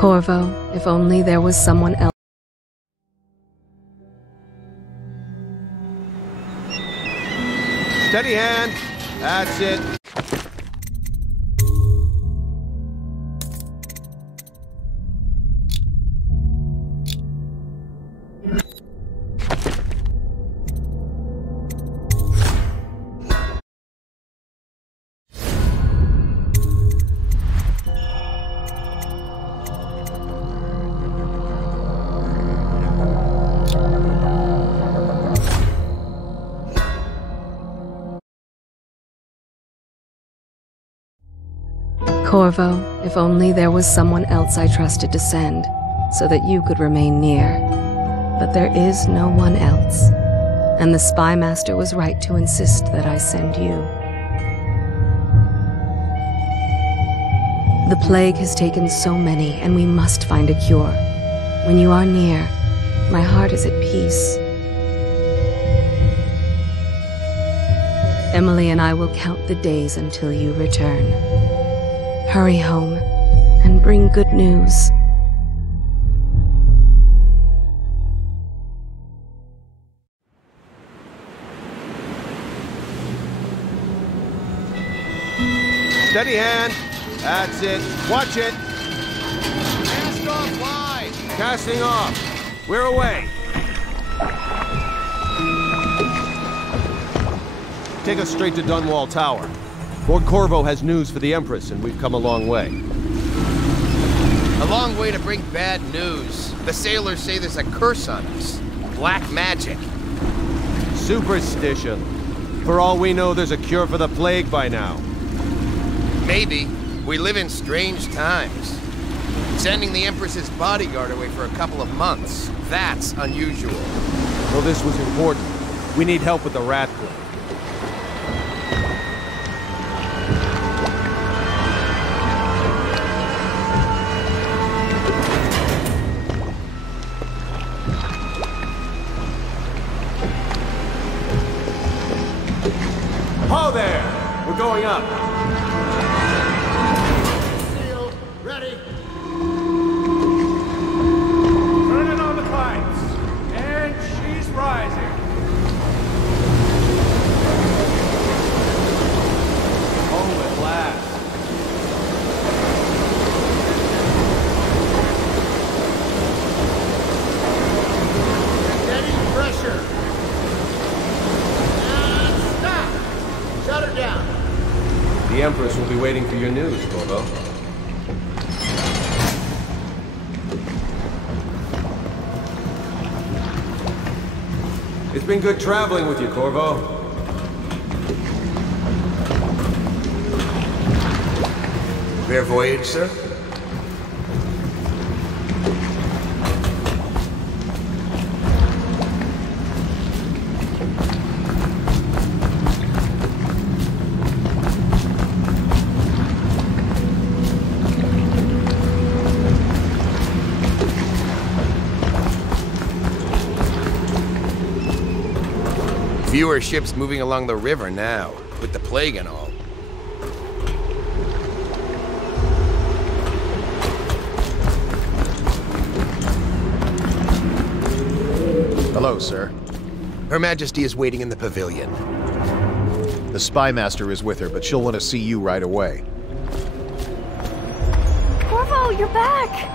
Corvo, if only there was someone else. Steady hand. That's it. Corvo, if only there was someone else I trusted to send, so that you could remain near. But there is no one else, and the Spy Master was right to insist that I send you. The plague has taken so many, and we must find a cure. When you are near, my heart is at peace. Emily and I will count the days until you return. Hurry home, and bring good news. Steady hand. That's it. Watch it. Cast off line. Casting off. We're away. Take us straight to Dunwall Tower. Lord Corvo has news for the Empress, and we've come a long way. A long way to bring bad news. The sailors say there's a curse on us. Black magic. Superstition. For all we know, there's a cure for the plague by now. Maybe. We live in strange times. Sending the Empress's bodyguard away for a couple of months. That's unusual. Well, this was important. We need help with the rat plague. Ho there! We're going up. Sealed. Ready. Turning on the pipes. And she's rising. Oh, at last. Steady pressure. And stop. Shut her down. The Empress will be waiting for your news, Corvo. It's been good traveling with you, Corvo. Fair voyage, sir. Fewer ships moving along the river now, with the plague and all. Hello, sir. Her Majesty is waiting in the pavilion. The Spy Master is with her, but she'll want to see you right away. Corvo, you're back!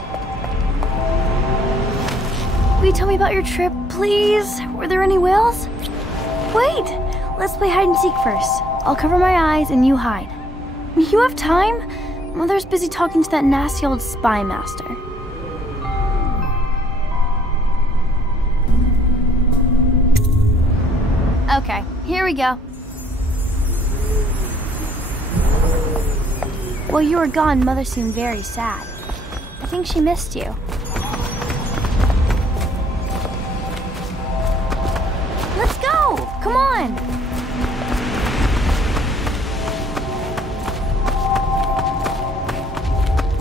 Will you tell me about your trip, please? Were there any whales? Wait! Let's play hide and seek first. I'll cover my eyes and you hide. You have time? Mother's busy talking to that nasty old Spy Master. Okay, here we go. While you were gone, Mother seemed very sad. I think she missed you. Let's go! Come on!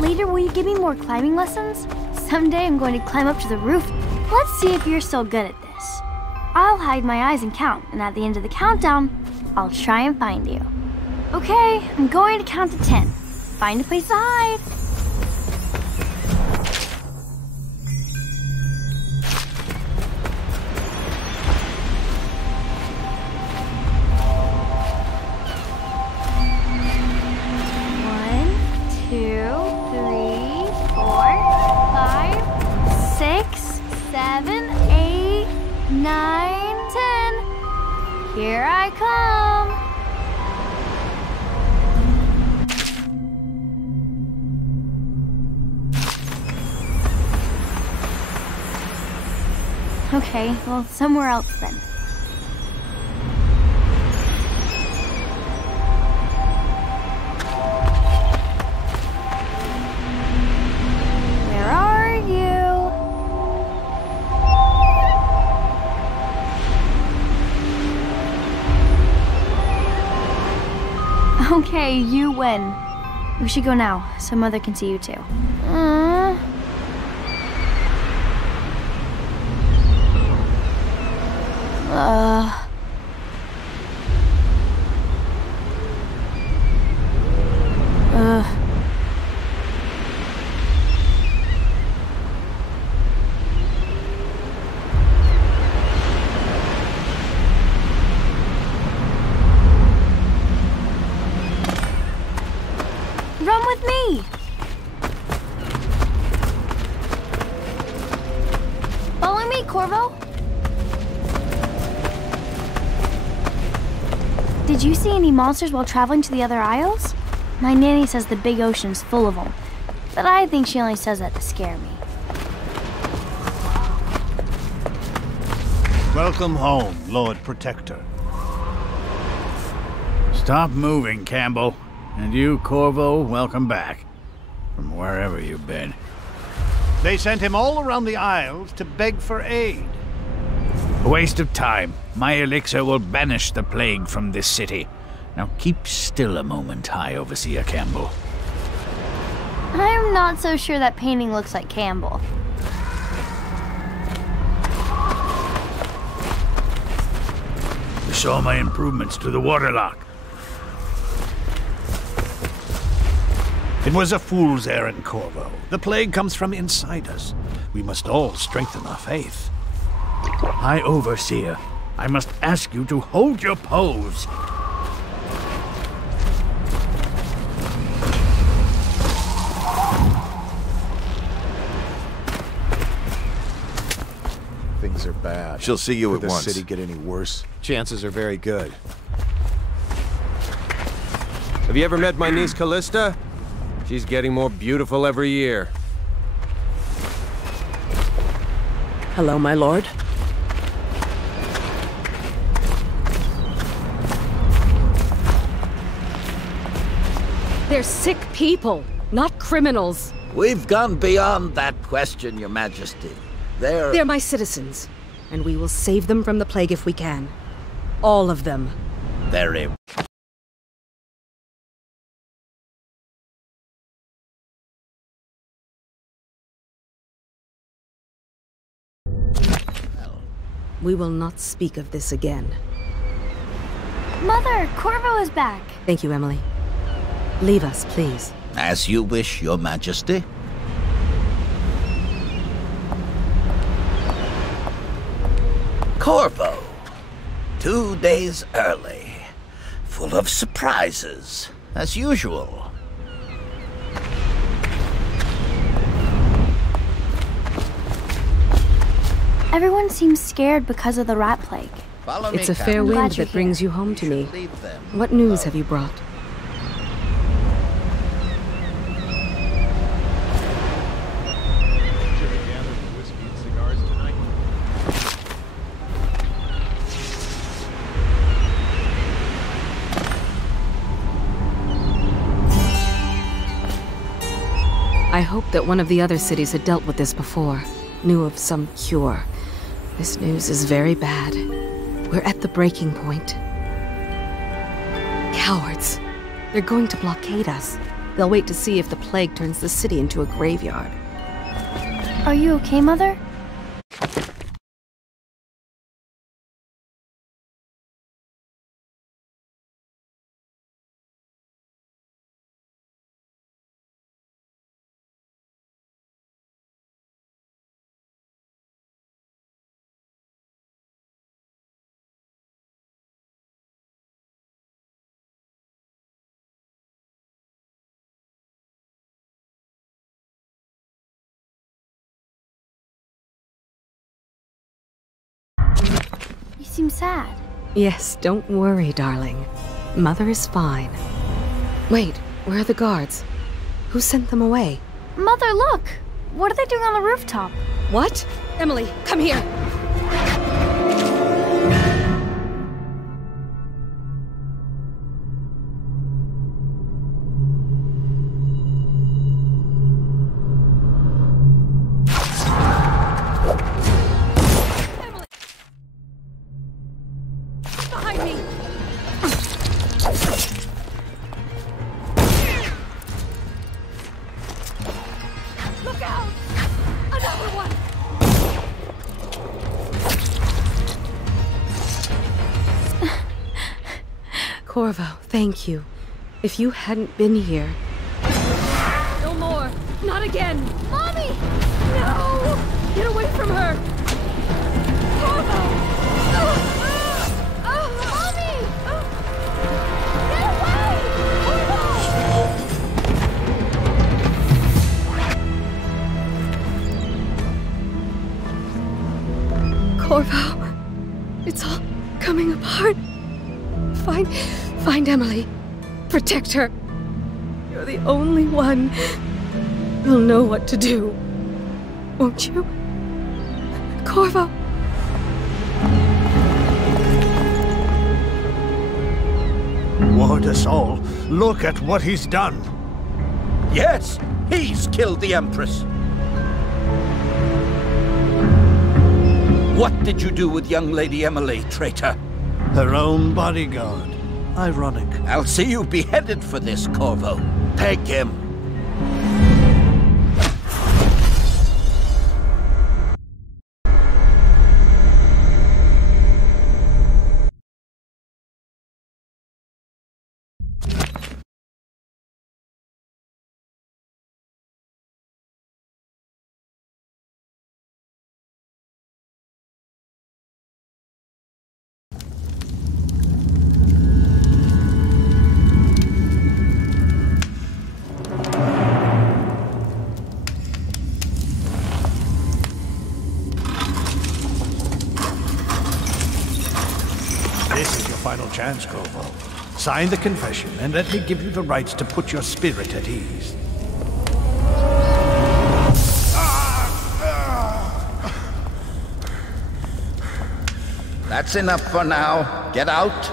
Later, will you give me more climbing lessons? Someday I'm going to climb up to the roof. Let's see if you're still good at this. I'll hide my eyes and count, and at the end of the countdown, I'll try and find you. Okay, I'm going to count to 10. Find a place to hide. 7, 8, 9, 10. Here I come. Okay, well, somewhere else then. Where are you? Okay, you win. We should go now, so Mother can see you too. Run with me! Follow me, Corvo. Did you see any monsters while traveling to the other isles? My nanny says the big ocean's full of them, but I think she only says that to scare me. Welcome home, Lord Protector. Stop moving, Campbell. And you, Corvo, welcome back. From wherever you've been. They sent him all around the Isles to beg for aid. A waste of time. My elixir will banish the plague from this city. Now keep still a moment, High Overseer Campbell. I'm not so sure that painting looks like Campbell. You saw my improvements to the waterlock. It was a fool's errand, Corvo. The plague comes from inside us. We must all strengthen our faith. High Overseer, I must ask you to hold your pose. Things are bad. She'll see you Could at the once. city get any worse? Chances are very good. Have you ever met my niece Callista? She's getting more beautiful every year. Hello, my lord. They're sick people, not criminals. We've gone beyond that question, Your Majesty. They're my citizens, and we will save them from the plague if we can. All of them. Very... We will not speak of this again. Mother, Corvo is back. Thank you, Emily. Leave us, please. As you wish, Your Majesty. Corvo. 2 days early. Full of surprises, as usual. Everyone seems scared because of the rat plague. Follow me, It's a fair Captain. wind glad you're that brings here. you home to me. Leave them What news alone. have you brought? I hoped that one of the other cities had dealt with this before, knew of some cure. This news is very bad. We're at the breaking point. Cowards. They're going to blockade us. They'll wait to see if the plague turns the city into a graveyard. Are you okay, Mother? seem sad. Yes, don't worry, darling. Mother is fine. Wait, where are the guards? Who sent them away? Mother, look! What are they doing on the rooftop? What? Emily, come here! Corvo, thank you. If you hadn't been here... No more! Not again! Mommy! No! Get away from her! Corvo! Mommy! Get away! Corvo, it's all coming apart. Find Emily. Protect her. You're the only one who'll know what to do. Won't you? Corvo. Ward us all. Look at what he's done. Yes, he's killed the Empress. What did you do with young Lady Emily, traitor? Her own bodyguard. Ironic. I'll see you beheaded for this, Corvo. Take him. This is your final chance, Corvo. Sign the confession, and let me give you the rights to put your spirit at ease. That's enough for now. Get out.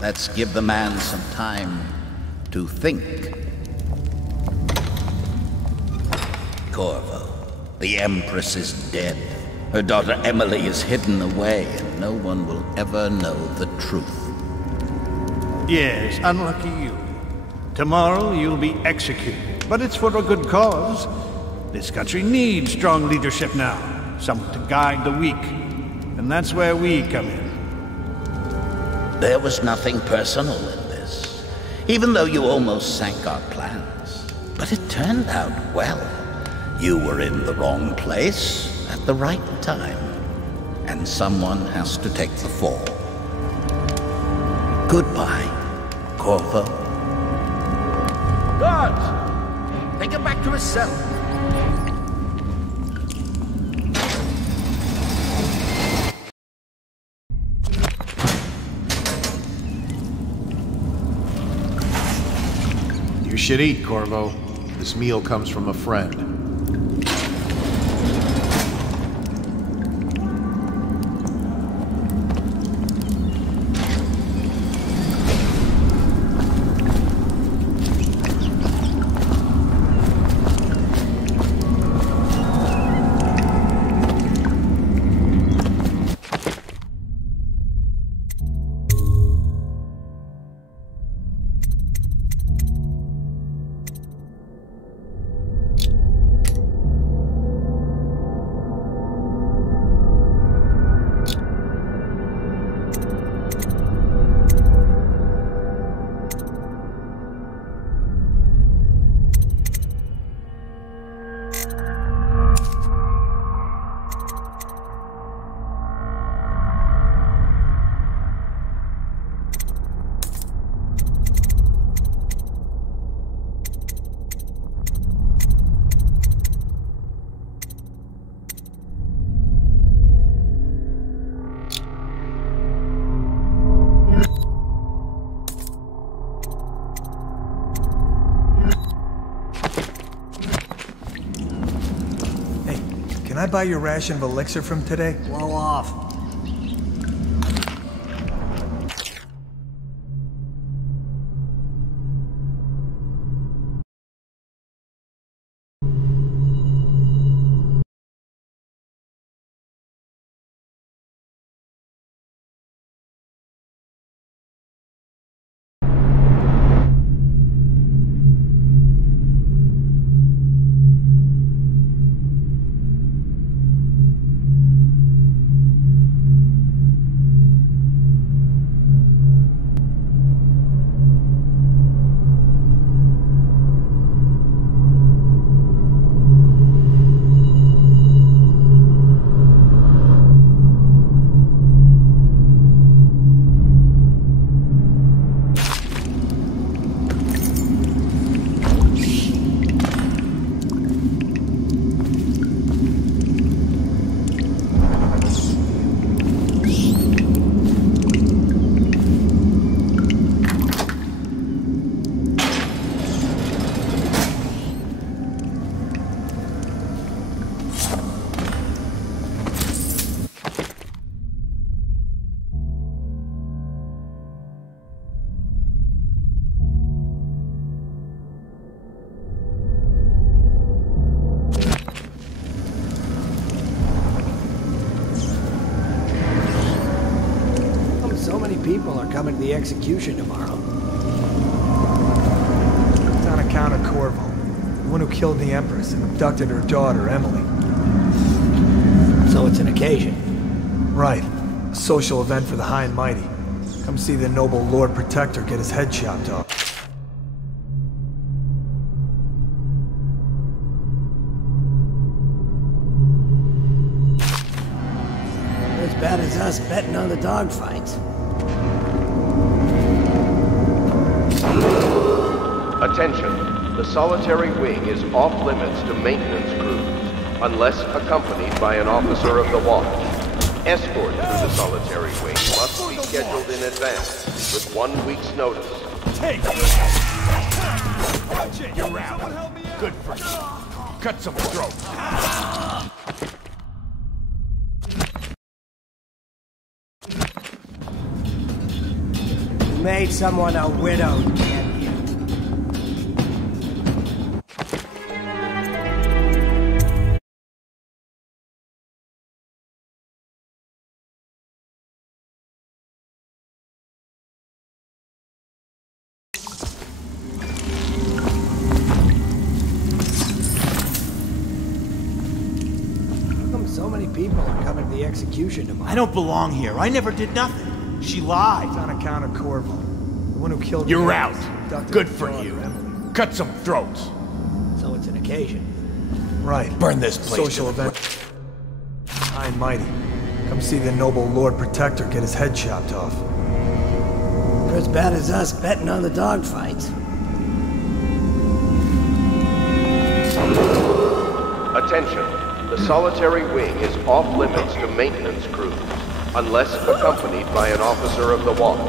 Let's give the man some time to think. Corvo, the Empress is dead. Her daughter Emily is hidden away, and no one will ever know the truth. Yes, unlucky you. Tomorrow you'll be executed, but it's for a good cause. This country needs strong leadership now, someone to guide the weak, and that's where we come in. There was nothing personal in this, even though you almost sank our plans. But it turned out well. You were in the wrong place at the right time, and someone has to take the fall. Goodbye, Corvo. Guards! Take him back to his cell. You should eat, Corvo. This meal comes from a friend. can I buy your ration of elixir from today? Blow off. People are coming to the execution tomorrow. It's on account of Corvo, the one who killed the Empress and abducted her daughter, Emily. So it's an occasion. Right. A social event for the high and mighty. Come see the noble Lord Protector get his head chopped off. As bad as us betting on the dogfights. Attention, the solitary wing is off limits to maintenance crews, unless accompanied by an officer of the watch. Escort through the solitary wing must be scheduled in advance, with 1 week's notice. Take it! Watch it! You're out. Good for you. Cut some throat. You made someone a widow, damn you. So many people are coming to the execution tomorrow. I don't belong here. I never did nothing. She lied. It's on account of Corvo, the one who killed You're the out. Good for you. Emily. Cut some throats. So it's an occasion. Right. Burn this place. Social event. High and mighty. Come see the noble Lord Protector get his head chopped off. You're as bad as us betting on the dogfights. Attention, the solitary wing is off limits to maintenance crews, unless accompanied by an officer of the watch.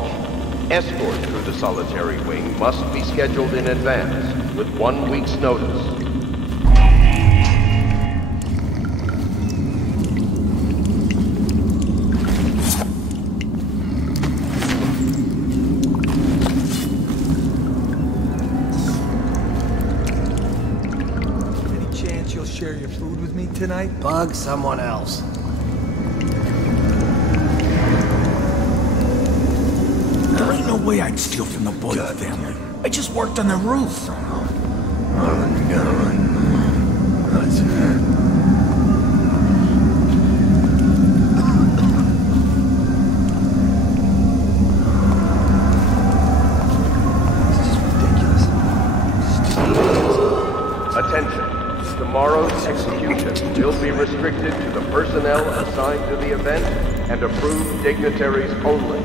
Escort through the solitary wing must be scheduled in advance, with 1 week's notice. Share your food with me tonight? Bug someone else. There ain't no way I'd steal from the Boyle family. I just worked on the roof. Attention. Tomorrow's execution will be restricted to the personnel assigned to the event and approved dignitaries only.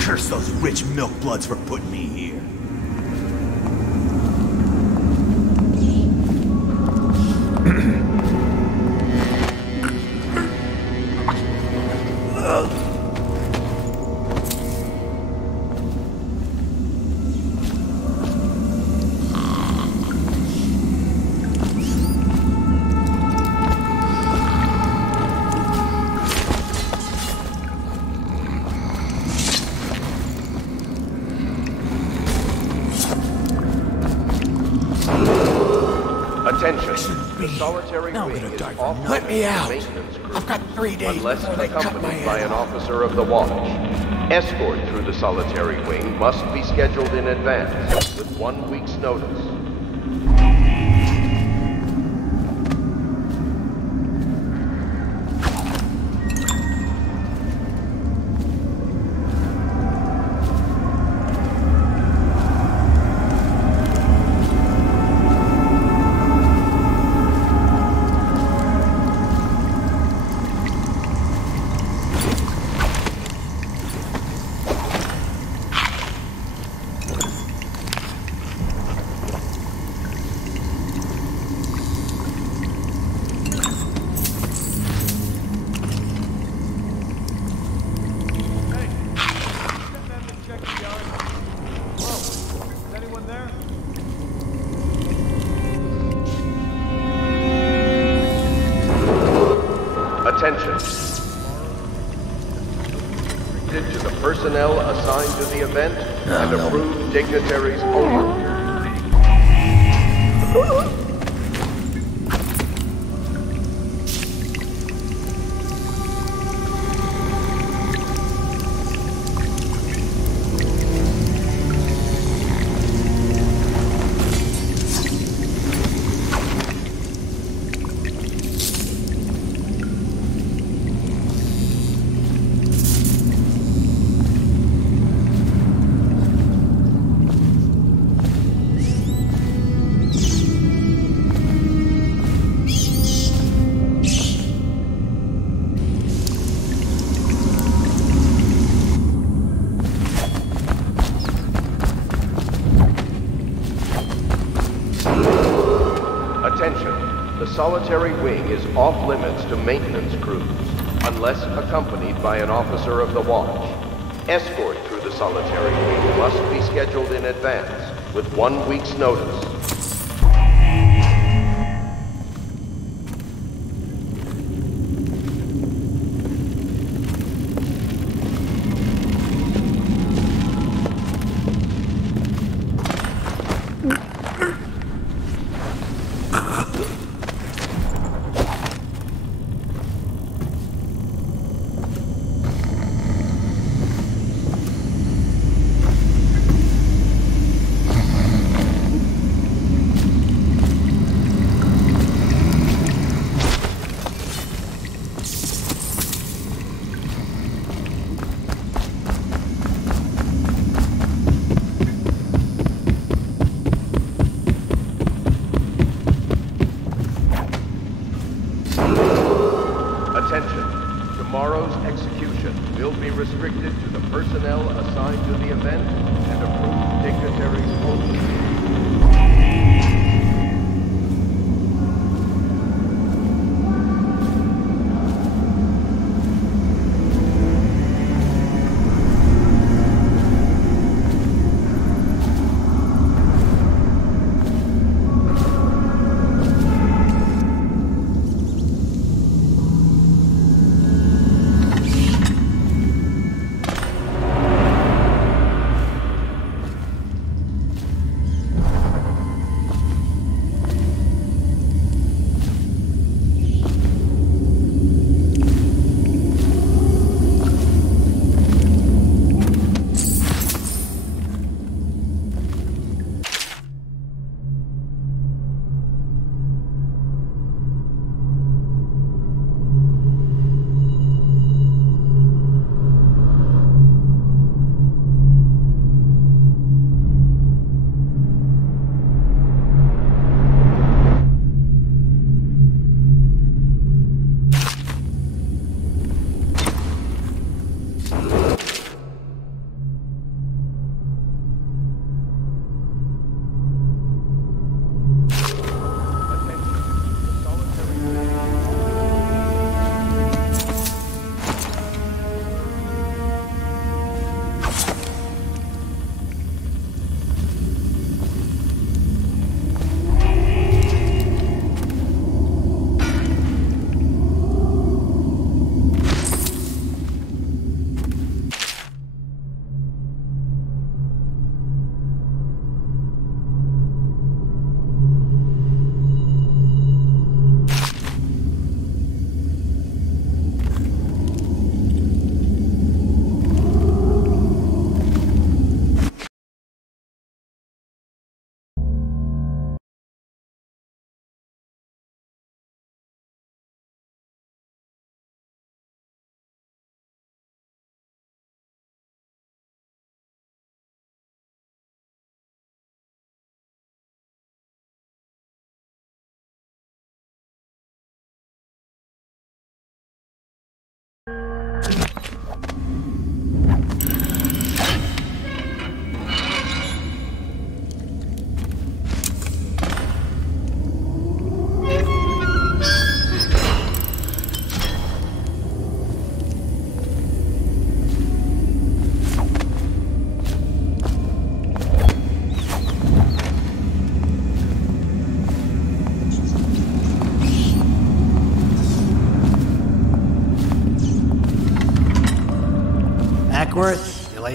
Curse those rich milk bloods for putting me here. solitary Now I'm wing gonna is die for off nothing. Let me out. maintenance crew I've got 3 days unless before they cut my accompanied head by an off. officer of the watch. Escort through the solitary wing must be scheduled in advance with 1 week's notice. Attention. To the personnel assigned to the event and approved dignitaries only. Attention, the solitary wing is off limits to maintenance crews, unless accompanied by an officer of the watch. Escort through the solitary wing must be scheduled in advance, with 1 week's notice. Attention, tomorrow's execution will be restricted to the personnel assigned to the event and approved dignitaries only.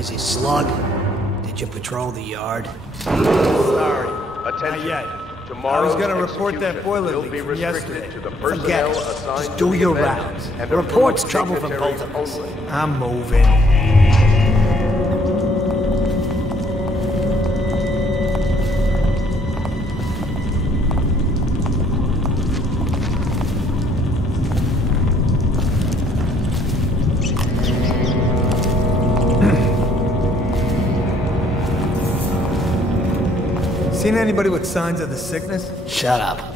lazy slug. Did you patrol the yard? Sorry. Attention. Not yet. Tomorrow's I was gonna report that boiler will leak be from restricted yesterday. to the Forget personnel it. assigned Just to do the your event rounds. and The report's approved trouble for both dignitaries of us. only. I'm moving. Seen anybody with signs of the sickness? Shut up.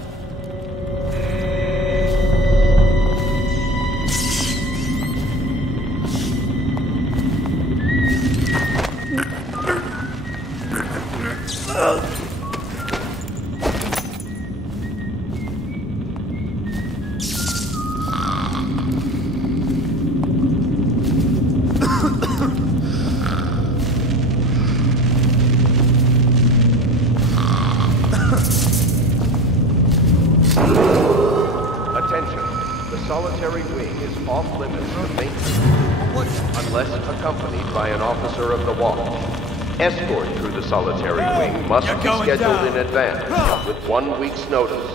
Attention. The solitary wing is off limits to maintenance unless accompanied by an officer of the watch. Escort through the solitary wing must be scheduled in advance with 1 week's notice.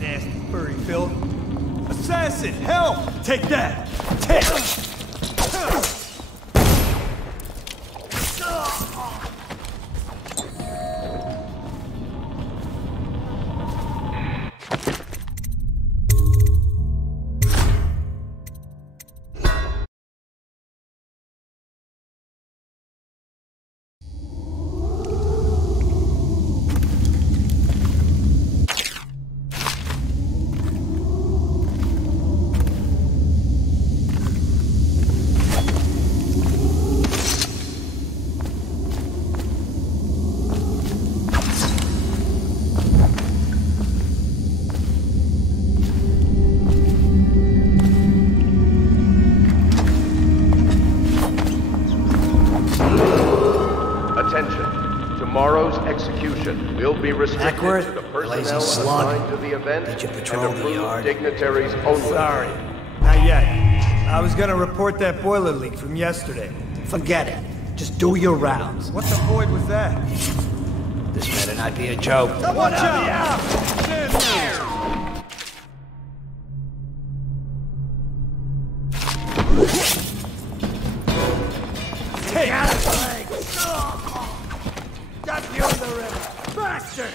Nasty furry filth. Assassin, help! Take that! Take! Attention. Tomorrow's execution will be restricted Ackworth, to the lazy personnel slug. assigned to the event Did you and patrol the approved yard? dignitaries only. Sorry. Not yet. I was gonna report that boiler leak from yesterday. Forget it. Just do your rounds. What the void was that? This better not be a joke. Watch out! Take out his legs! Got you in the river! Bastard!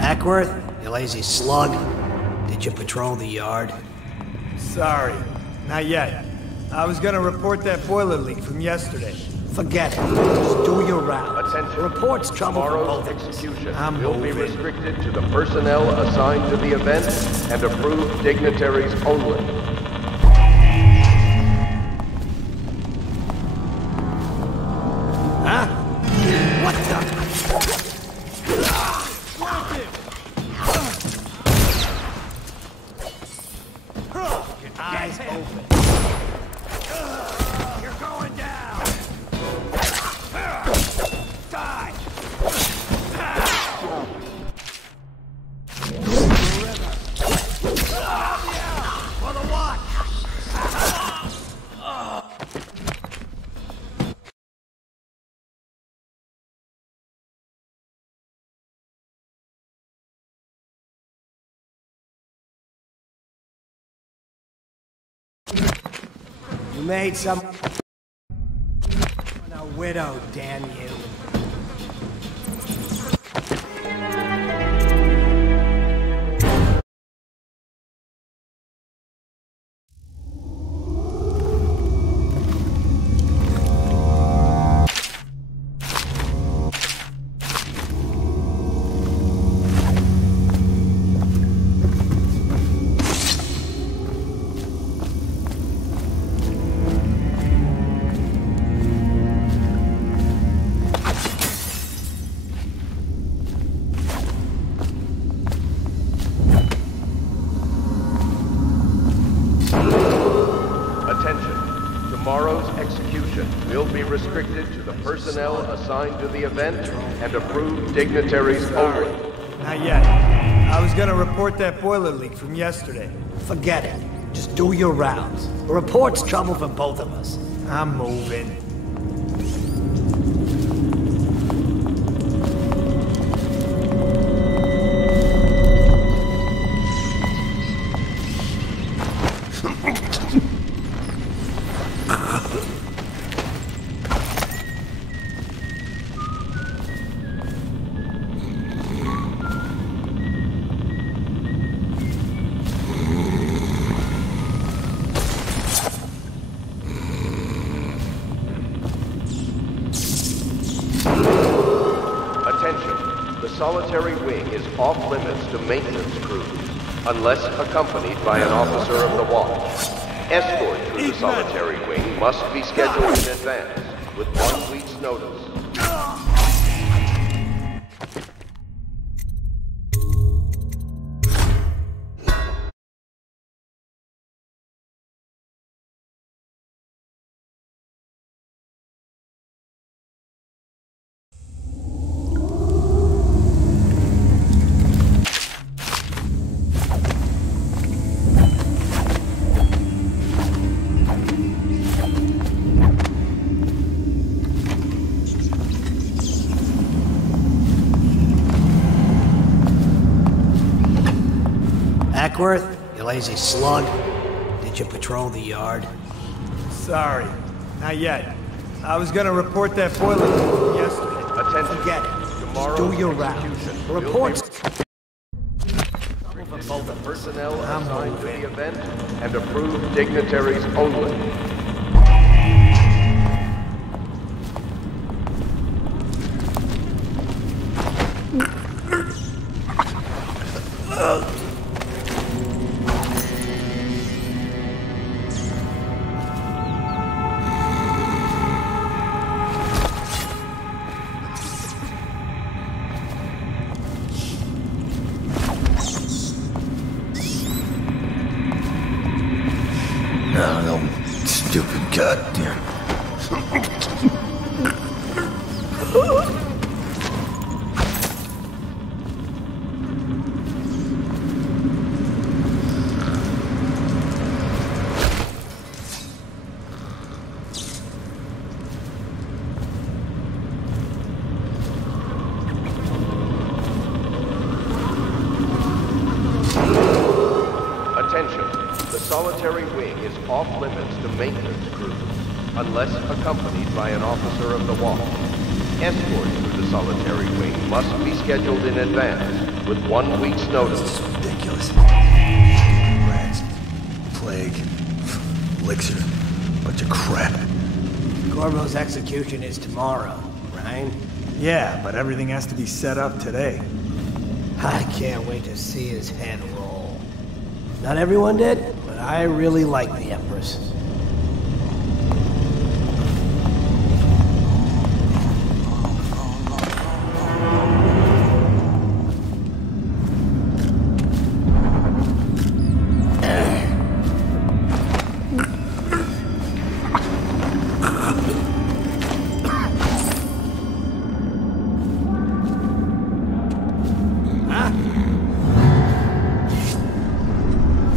Ackworth, you lazy slug. Did you patrol the yard? Sorry. Not yet. I was gonna report that boiler leak from yesterday. Forget it. Just do your rounds. Attention. Report's trouble for Tomorrow's both of us. execution I'm will be moving. restricted to the personnel assigned to the event and approved dignitaries only. Huh? What the? Eyes open. You made some... a widow, damn you. Tomorrow's execution will be restricted to the personnel assigned to the event and approved dignitaries only. Not yet. I was gonna report that boiler leak from yesterday. Forget it. Just do your rounds. A report's trouble for both of us. I'm moving. The solitary wing is off limits to maintenance crews, unless accompanied by an officer of the watch. Escort through the solitary wing must be scheduled in advance, with 1 week's notice. Ackworth, you lazy slug. Did you patrol the yard? Sorry, not yet. I was gonna report that boiler leak from yesterday. Attention. Forget it. Tomorrow's Do your rounds. The report's... Both the personnel assigned to the event and approved dignitaries only. No, stupid goddamn. The solitary wing is off limits to maintenance crews, unless accompanied by an officer of the watch. Escort through the solitary wing must be scheduled in advance, with 1 week's notice. This is ridiculous. Rats, plague, elixir, bunch of crap. Corvo's execution is tomorrow, right? Yeah, but everything has to be set up today. I can't wait to see his head roll. Not everyone did, but I really like the Empress.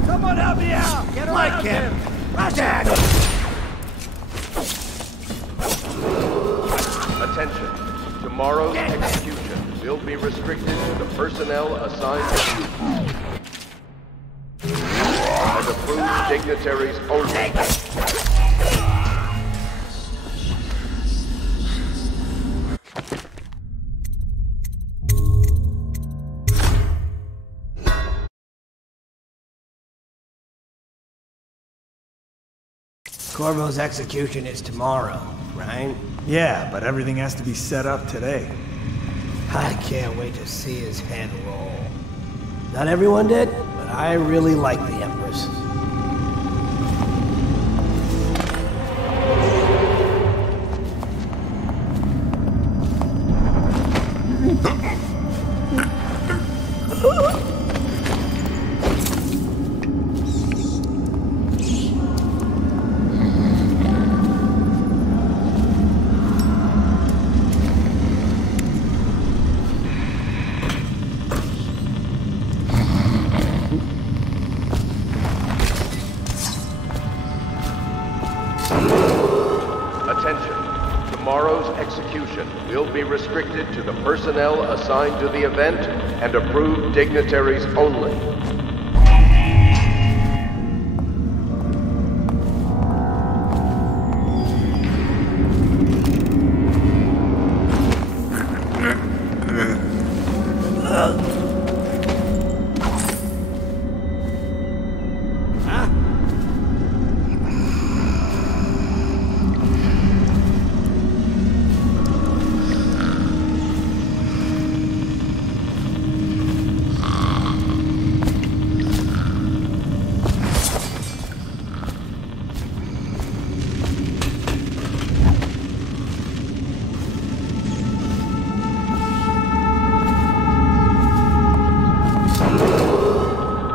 Someone help me out! Get like him! Attack! Attention. Tomorrow's execution will be restricted to the personnel assigned to and approved dignitaries only. Corvo's execution is tomorrow, right? Yeah, but everything has to be set up today. I can't wait to see his head roll. Not everyone did, but I really like the Empress. Tomorrow's execution will be restricted to the personnel assigned to the event and approved dignitaries only.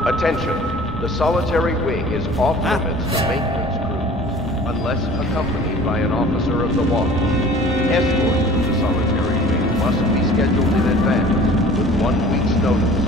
Attention, the solitary wing is off limits to maintenance crews, unless accompanied by an officer of the watch. Escort to the solitary wing must be scheduled in advance, with 1 week's notice.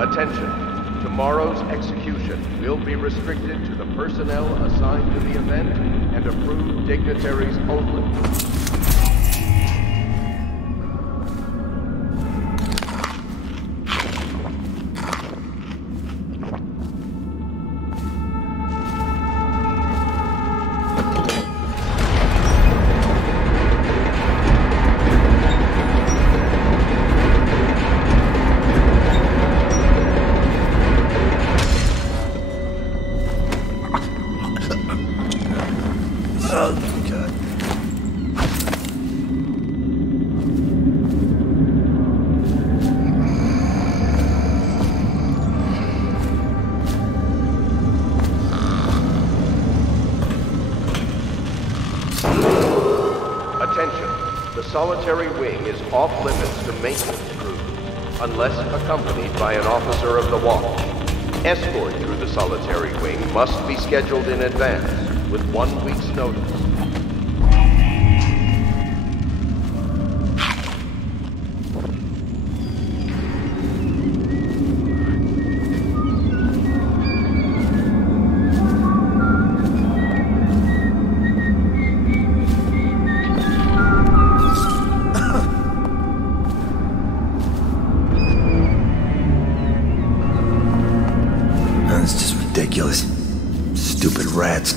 Attention, tomorrow's execution will be restricted to the personnel assigned to the event and approved dignitaries only. Attention, the solitary wing is off limits to maintenance crews, unless accompanied by an officer of the watch. Escort through the solitary wing must be scheduled in advance, with 1 week's notice. It's just ridiculous. Stupid rats.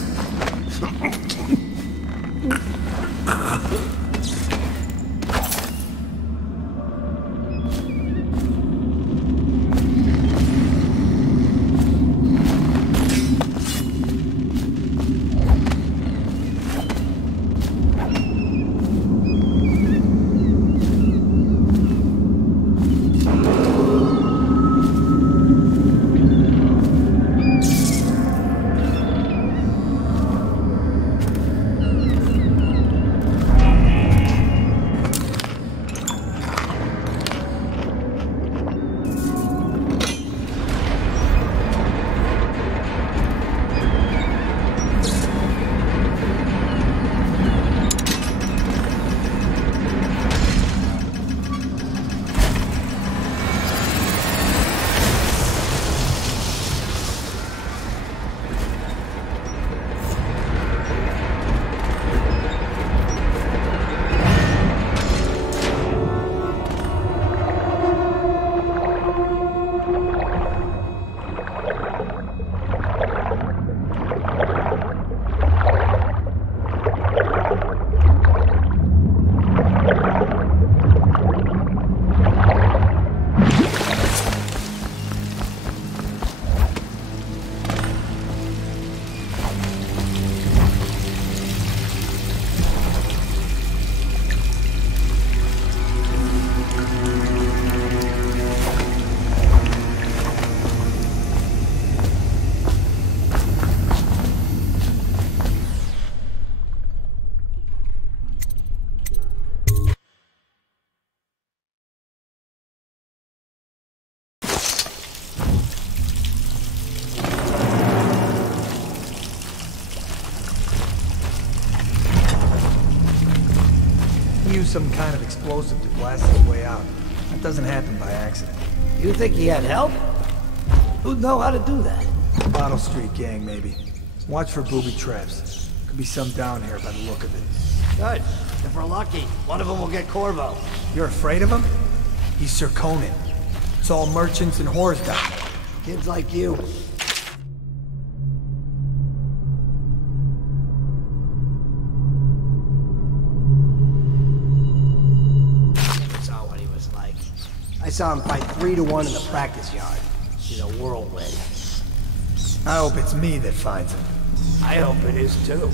some kind of explosive to blast his way out. That doesn't happen by accident. You think he had help? Who'd know how to do that? Bottle Street gang, maybe. Watch for booby traps. Could be some down here by the look of it. Good. If we're lucky, one of them will get Corvo. You're afraid of him? He's Sir Conan. It's all merchants and whores down there. Kids like you. Saw what he was like. I saw him fight 3-1 in the practice yard. He's a whirlwind. I hope it's me that finds him. I hope it is too.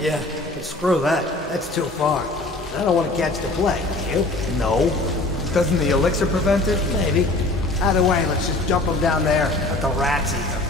Yeah, but screw that. That's too far. I don't want to catch the plague, do you? No. Doesn't the elixir prevent it? Maybe. Either way, let's just jump them down there. Let the rats eat them.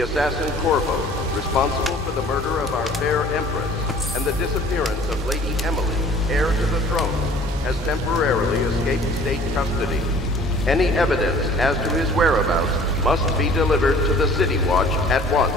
the assassin Corvo, responsible for the murder of our fair Empress and the disappearance of Lady Emily, heir to the throne, has temporarily escaped state custody. Any evidence as to his whereabouts must be delivered to the City Watch at once.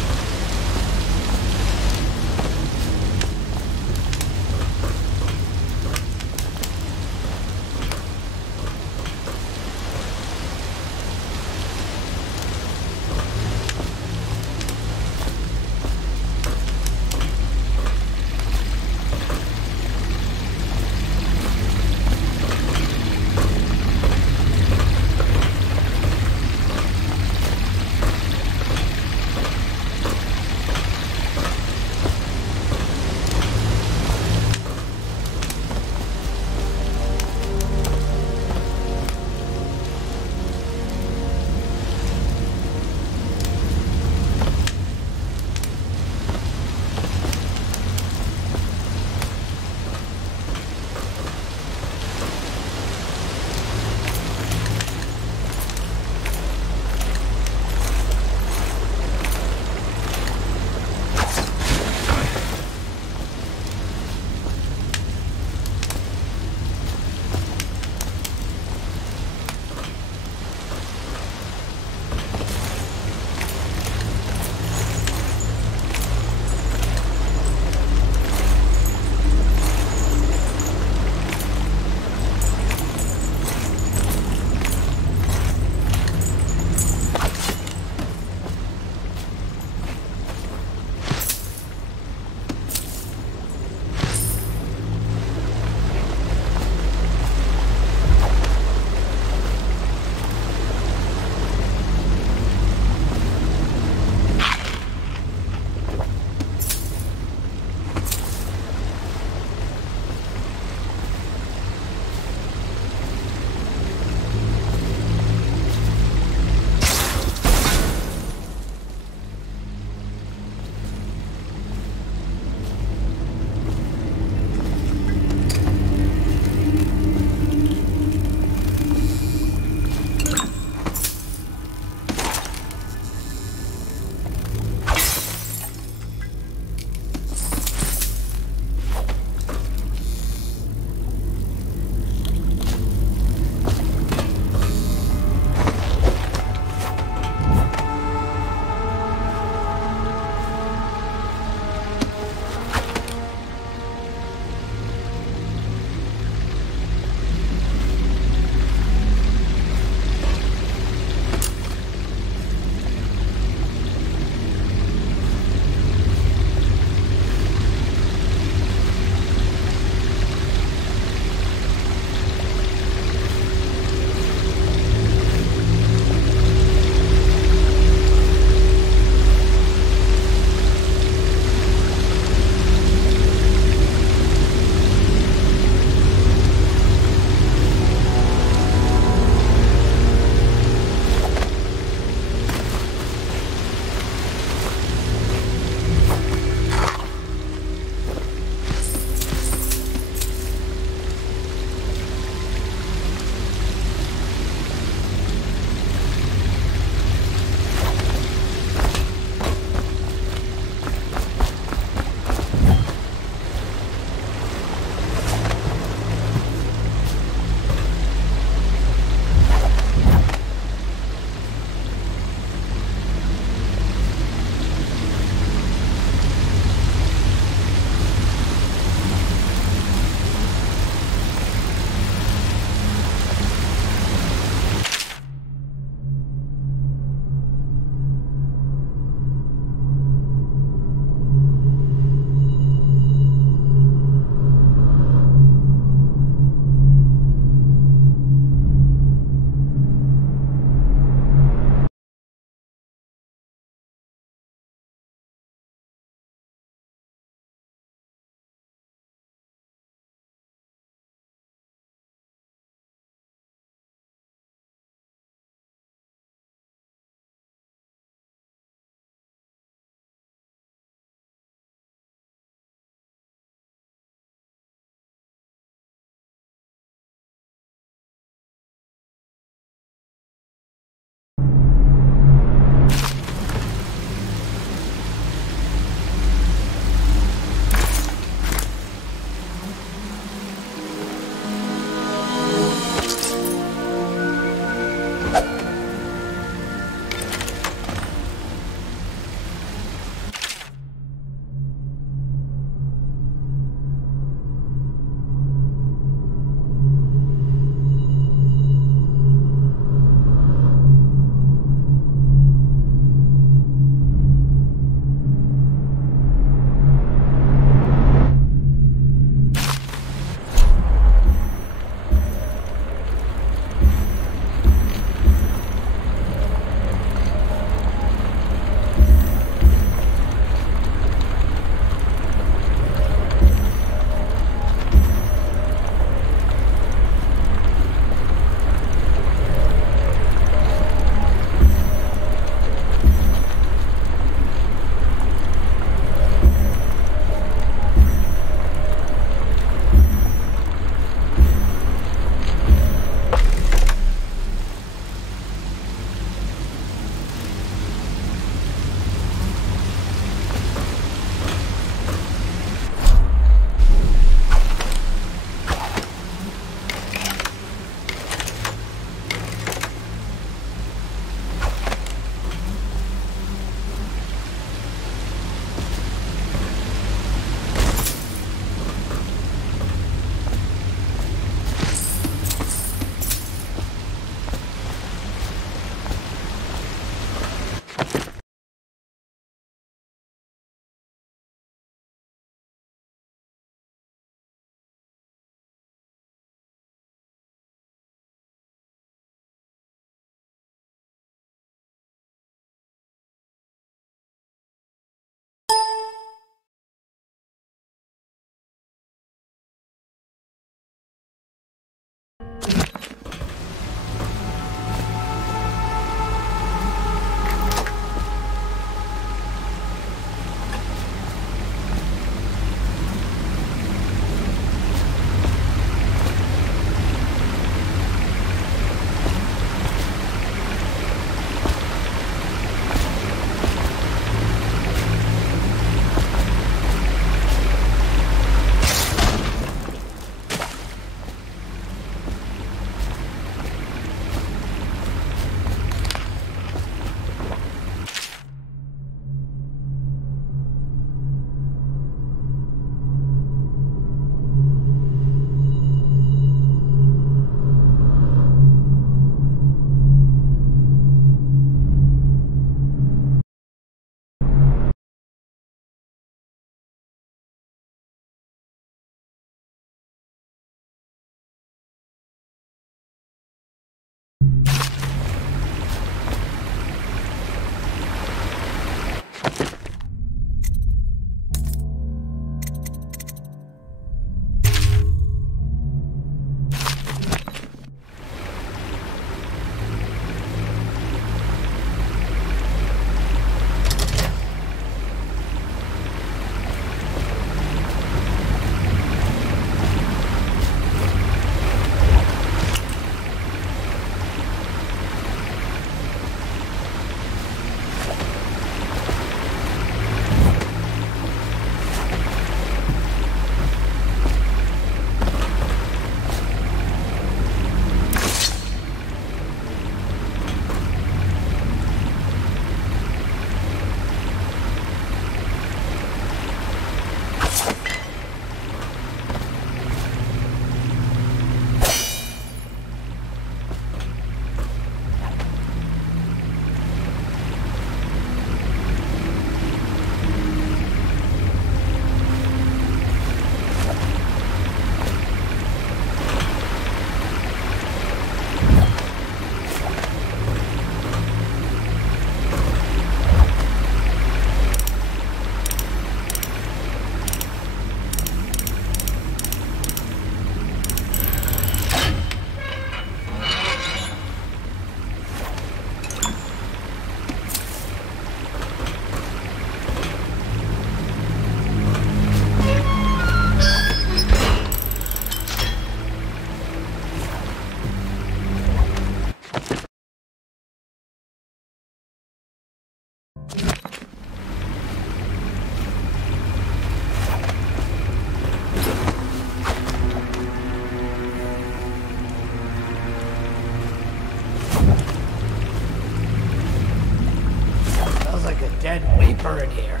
dead Weeper in here.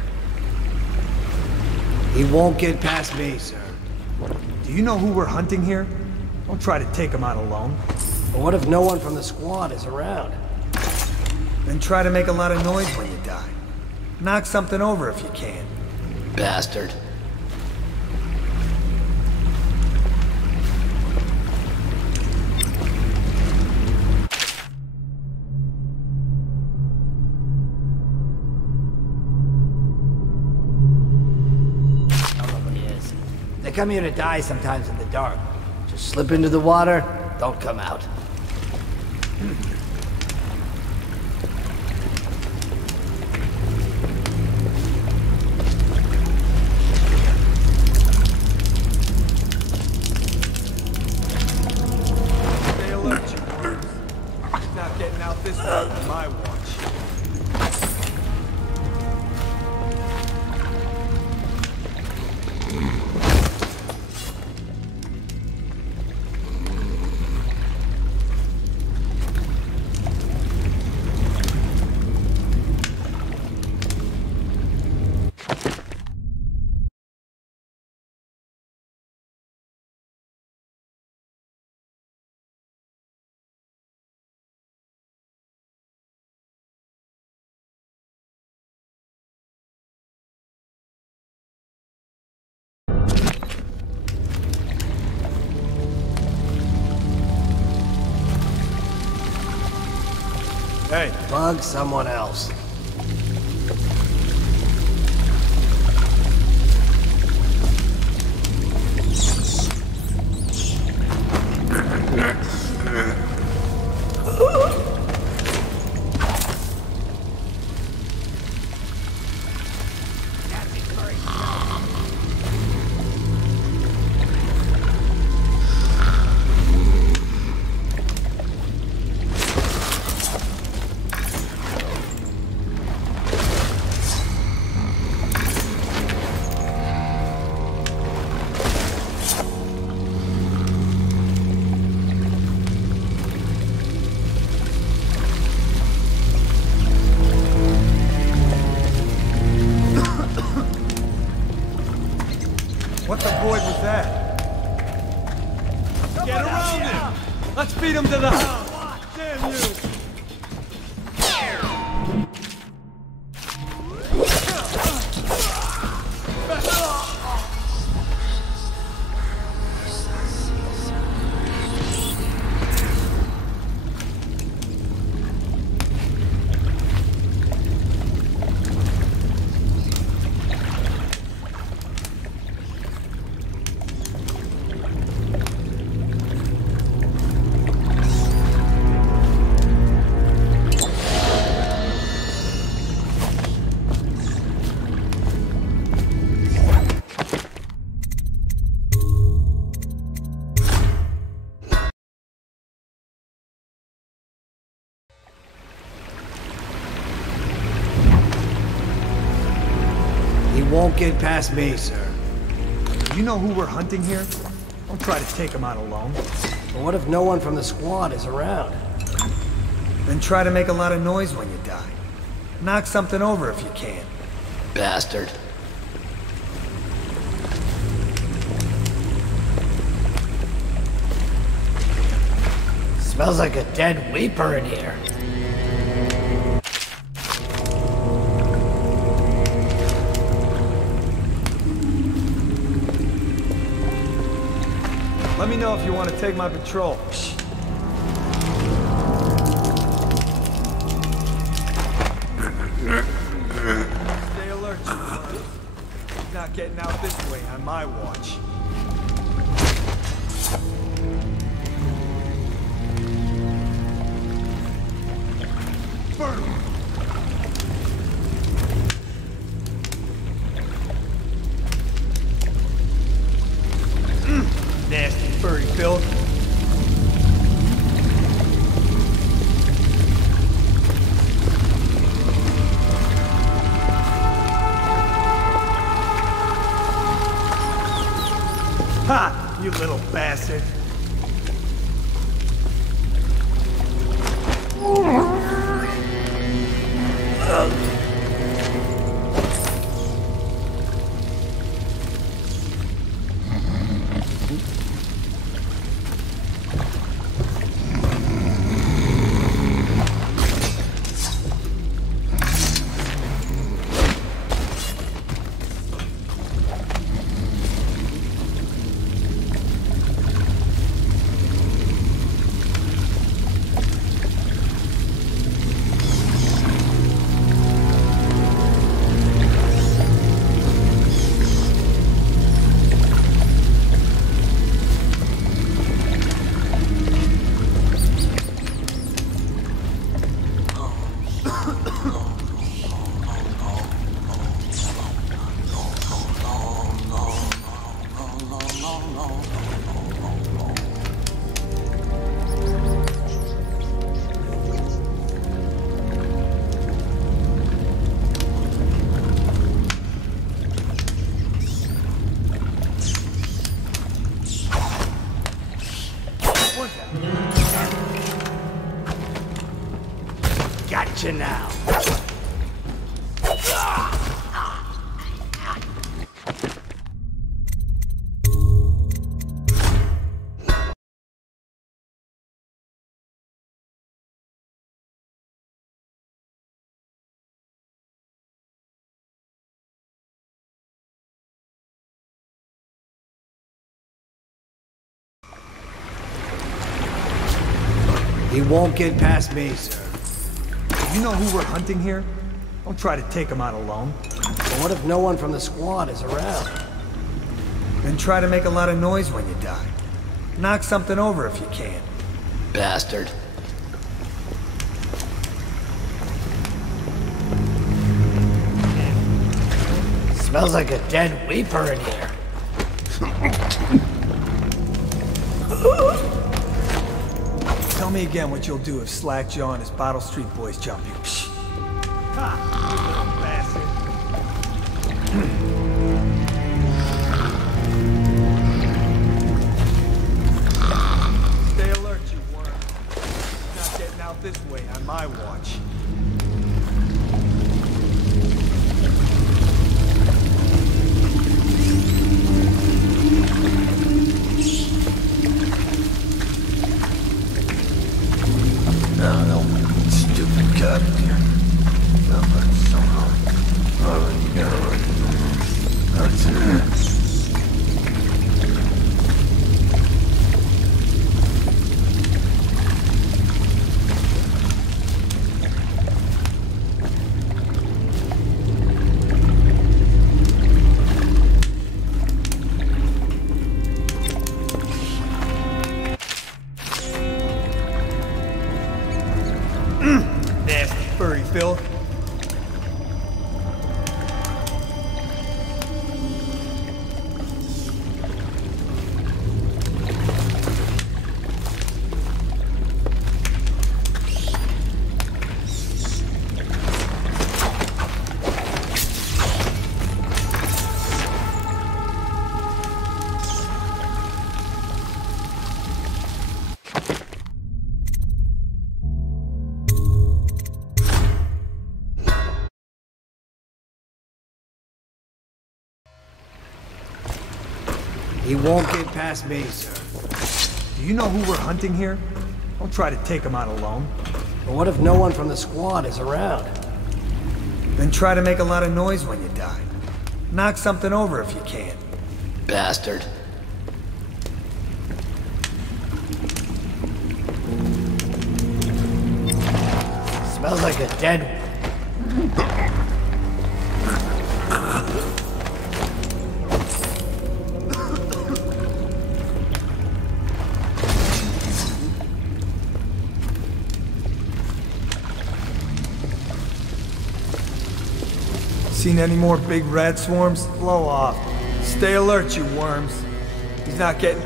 He won't get past me, sir. Do you know who we're hunting here? Don't try to take him out alone. But what if no one from the squad is around? Then try to make a lot of noise when you die. Knock something over if you can. Bastard. They come here to die sometimes in the dark. Just slip into the water, don't come out. Stay alert, you boys. He's not getting out this way on my watch. Hey. Bug someone else. void was that? Get around him! Let's beat him to the house! Damn you! Won't get past me, sir. You know who we're hunting here? Don't try to take him out alone. But what if no one from the squad is around? Then try to make a lot of noise when you die. Knock something over if you can. Bastard. Smells like a dead weeper in here. Let me know if you want to take my patrol. Stay alert, you guys. He's not getting out this way on my watch. Burn him! Nasty furry filth. Ha! You little bastard. Gotcha now. He won't get past me, sir. You know who we're hunting here? Don't try to take him out alone. But what if no one from the squad is around? Then try to make a lot of noise when you die. Knock something over if you can. Bastard. Smells like a dead weeper in here. Tell me again what you'll do if Slackjaw and his Bottle Street boys jump you. Ha! You little bastard. Stay alert, you worm. Not getting out this way on my watch. He won't get past me, sir. Do you know who we're hunting here? Don't try to take him out alone. But what if no one from the squad is around? Then try to make a lot of noise when you die. Knock something over if you can. Bastard. Smells like a dead one. Seen any more big rat swarms? Blow off. Stay alert, you worms. He's not getting...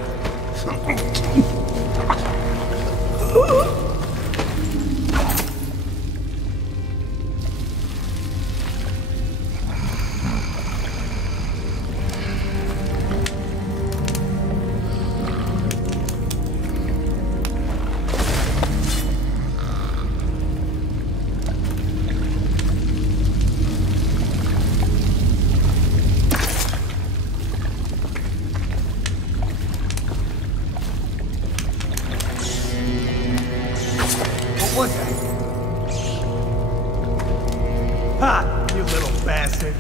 What was that? Ha! You little bastard.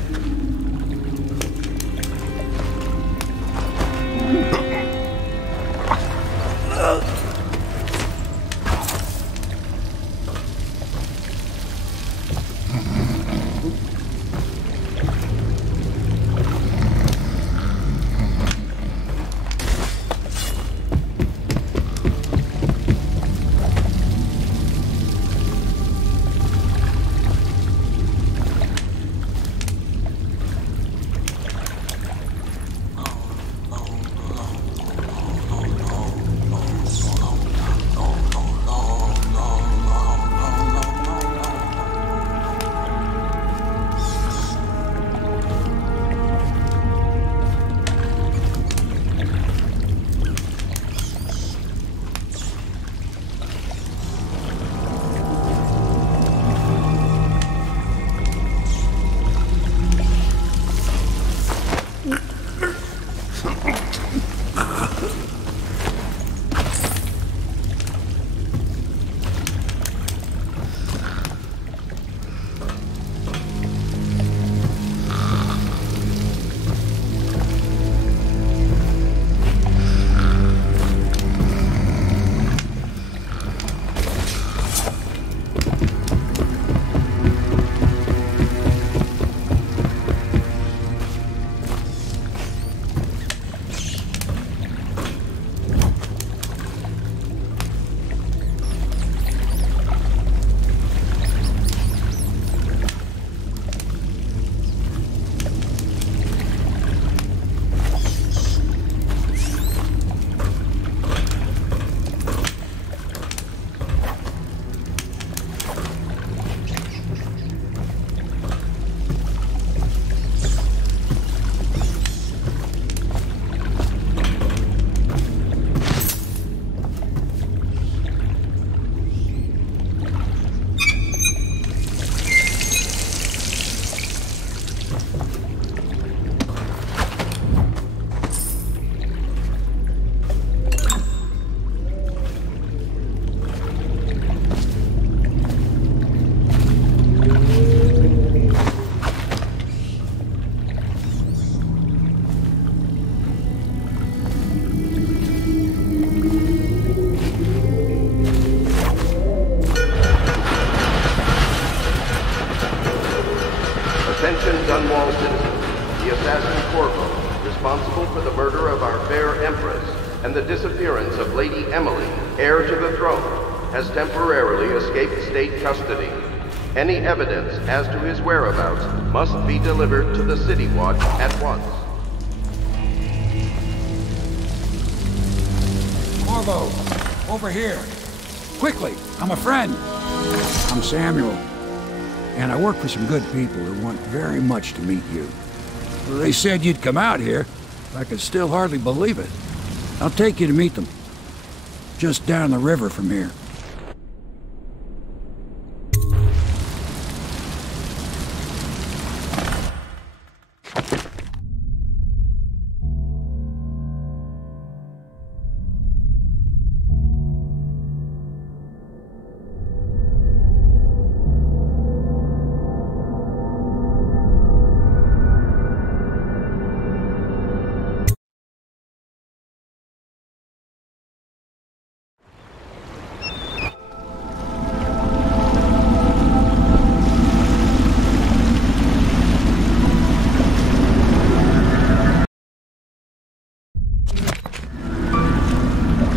Attention Dunwall citizens. The assassin Corvo, responsible for the murder of our fair Empress and the disappearance of Lady Emily, heir to the throne, has temporarily escaped state custody. Any evidence as to his whereabouts must be delivered to the City Watch at once. Corvo, over here. Quickly, I'm a friend. I'm Samuel. And I work for some good people who want very much to meet you. They said you'd come out here. I could still hardly believe it. I'll take you to meet them. Just down the river from here.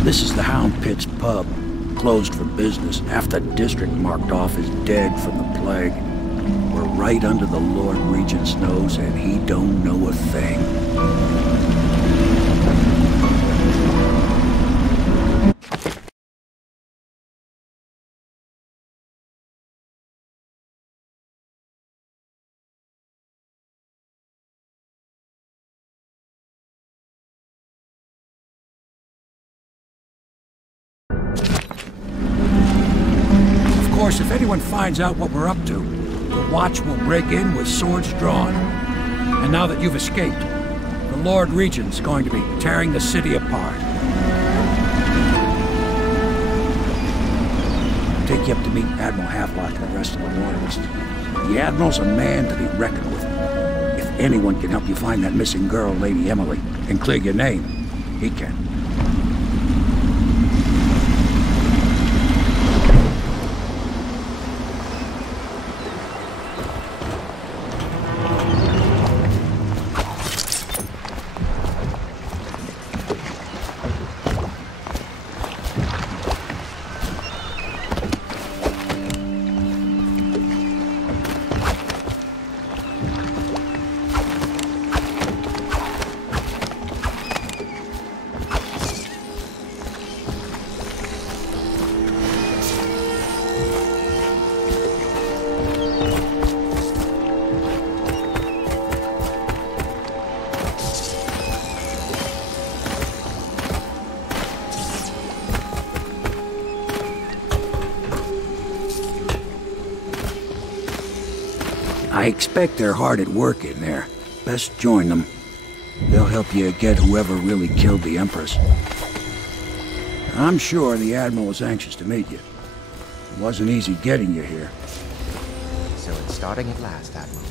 This is the Hound Pit's pub. Closed for business. Half the district marked off as dead from the plague. We're right under the Lord Regent's nose, and he don't know a thing. Of course, if anyone finds out what we're up to, the Watch will break in with swords drawn. And now that you've escaped, the Lord Regent's going to be tearing the city apart. I'll take you up to meet Admiral Havelock and the rest of the Loyalists. The Admiral's a man to be reckoned with. If anyone can help you find that missing girl, Lady Emily, and clear your name, he can. I expect they're hard at work in there. Best join them. They'll help you get whoever really killed the Empress. I'm sure the Admiral was anxious to meet you. It wasn't easy getting you here. So it's starting at last, Admiral.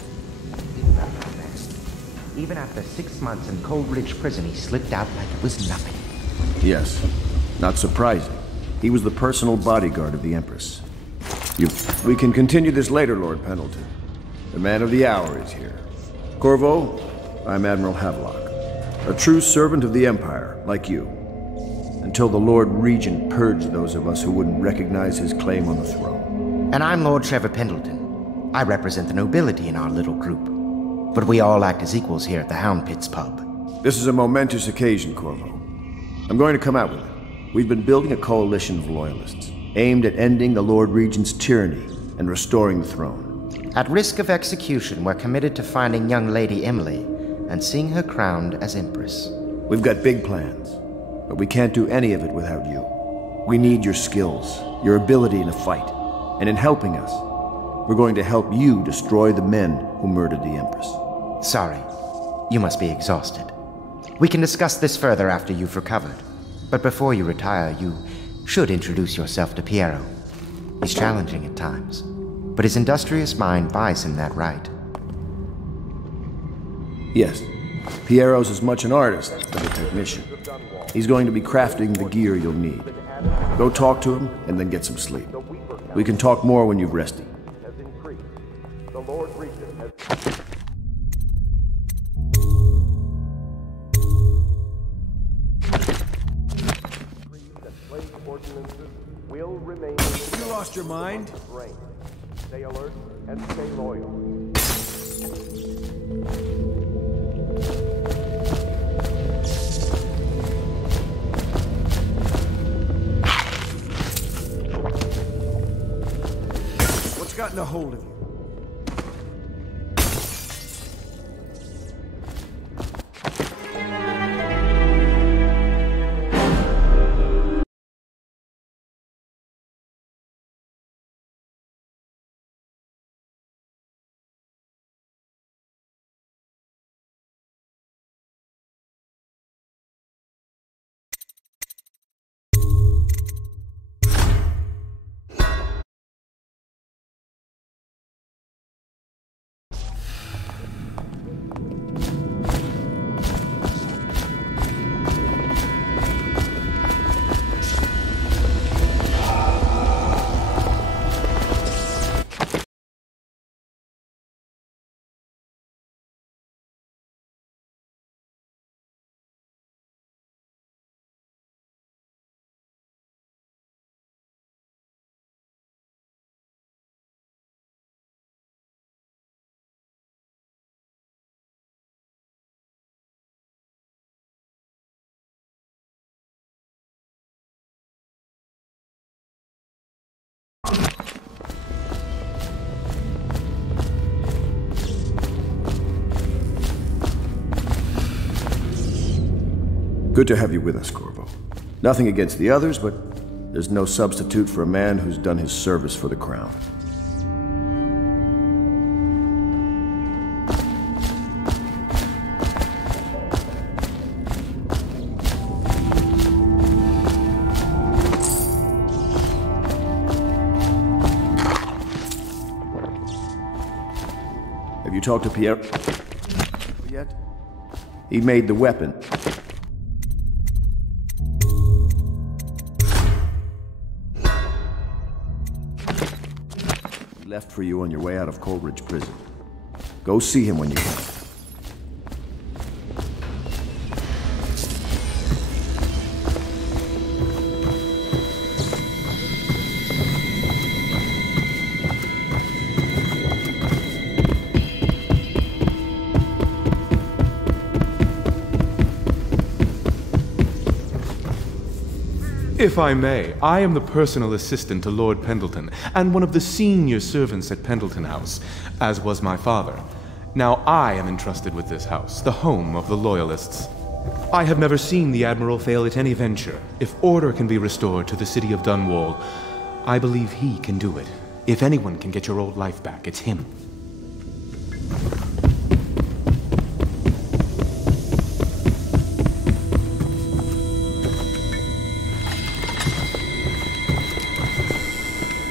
Didn't matter then. Even after 6 months in Cold Ridge Prison, he slipped out like it was nothing. Yes. Not surprising. He was the personal bodyguard of the Empress. We can continue this later, Lord Pendleton. The man of the hour is here. Corvo, I'm Admiral Havelock. A true servant of the Empire, like you. Until the Lord Regent purged those of us who wouldn't recognize his claim on the throne. And I'm Lord Trevor Pendleton. I represent the nobility in our little group. But we all act as equals here at the Hound Pit's pub. This is a momentous occasion, Corvo. I'm going to come out with it. We've been building a coalition of loyalists, aimed at ending the Lord Regent's tyranny and restoring the throne. At risk of execution, we're committed to finding young Lady Emily and seeing her crowned as Empress. We've got big plans, but we can't do any of it without you. We need your skills, your ability in a fight, and in helping us, we're going to help you destroy the men who murdered the Empress. Sorry, you must be exhausted. We can discuss this further after you've recovered. But before you retire, you should introduce yourself to Piero. He's challenging at times, but his industrious mind buys him that right. Yes, Piero's as much an artist as a technician. He's going to be crafting the gear you'll need. Go talk to him, and then get some sleep. We can talk more when you've rested. The Lord Regent has... will remain. You lost your mind? Stay alert and stay loyal. What's gotten a hold of you? Good to have you with us, Corvo. Nothing against the others, but there's no substitute for a man who's done his service for the crown. Have you talked to Pierre yet? He made the weapon. He left for you on your way out of Coleridge Prison. Go see him when you can. If I may, I am the personal assistant to Lord Pendleton, and one of the senior servants at Pendleton House, as was my father. Now I am entrusted with this house, the home of the Loyalists. I have never seen the Admiral fail at any venture. If order can be restored to the city of Dunwall, I believe he can do it. If anyone can get your old life back, it's him.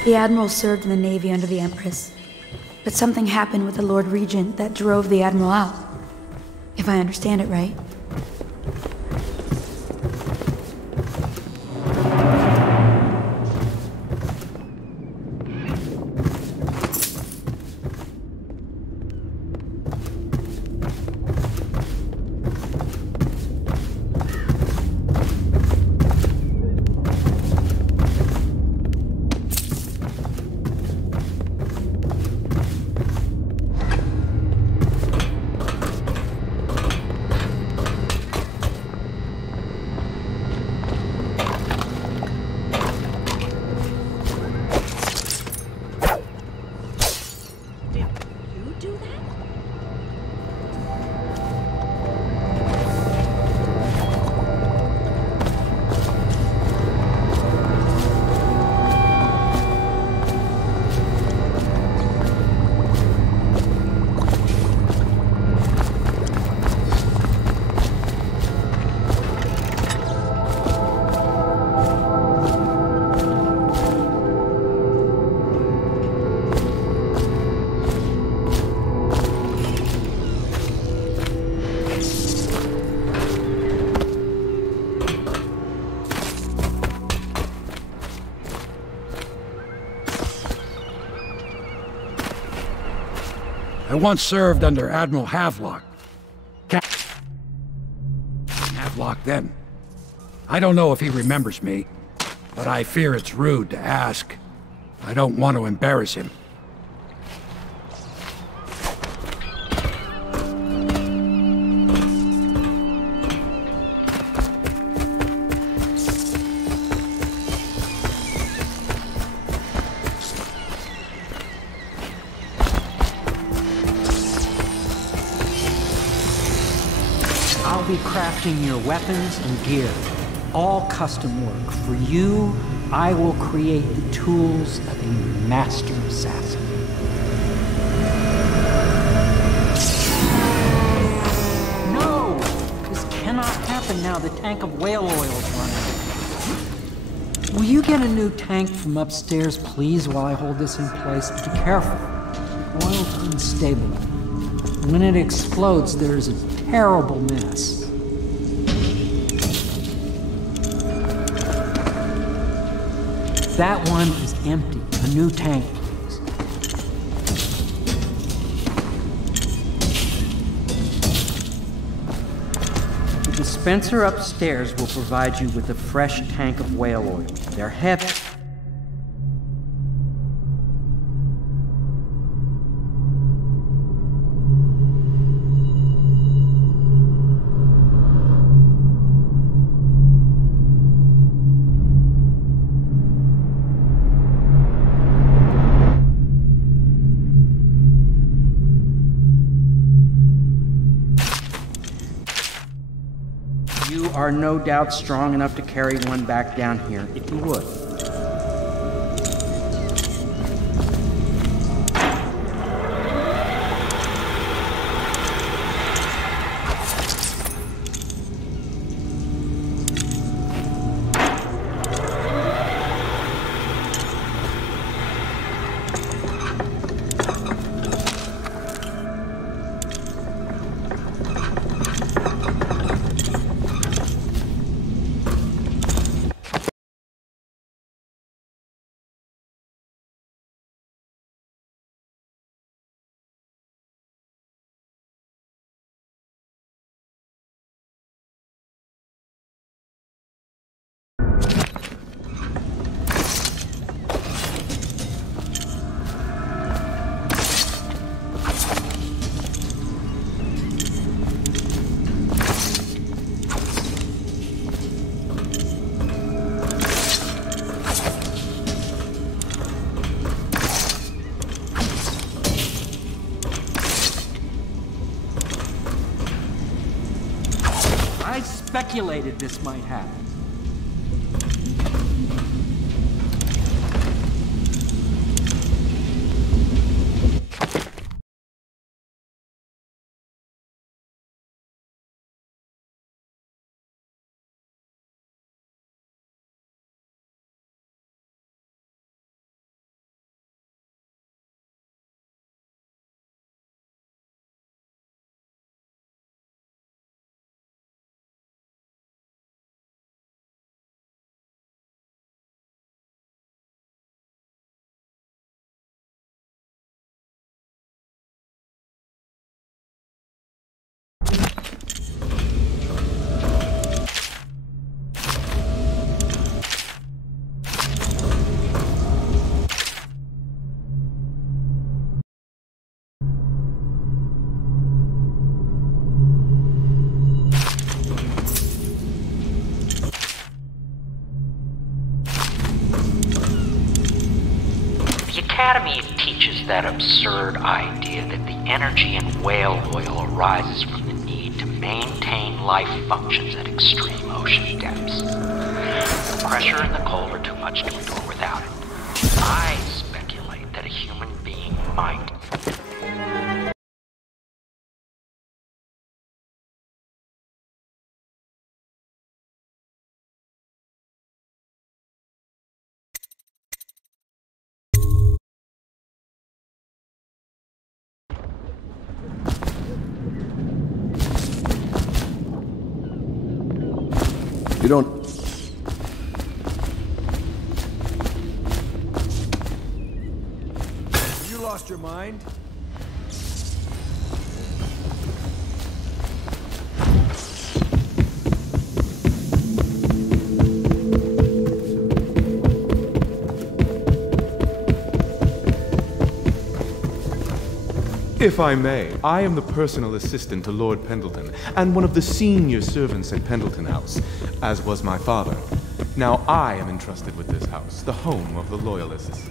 The Admiral served in the Navy under the Empress, but something happened with the Lord Regent that drove the Admiral out, if I understand it right. I once served under Admiral Havelock. Havelock then. I don't know if he remembers me, but I fear it's rude to ask. I don't want to embarrass him. I'll be crafting your weapons and gear. All custom work. For you, I will create the tools of a master assassin. No! This cannot happen now. The tank of whale oil is running. Will you get a new tank from upstairs, please, while I hold this in place? Be careful. Oil's unstable. When it explodes, there's a terrible mess. That one is empty. A new tank, please. The dispenser upstairs will provide you with a fresh tank of whale oil. They're heavy. You are no doubt strong enough to carry one back down here, if you would. I speculated this might happen. The Academy teaches that absurd idea that the energy in whale oil arises from the need to maintain life functions at extreme ocean depths. The pressure and the cold are too much to endure without it. I speculate that a human being might. You don't... You lost your mind? If I may, I am the personal assistant to Lord Pendleton, and one of the senior servants at Pendleton House, as was my father. Now I am entrusted with this house, the home of the Loyalists.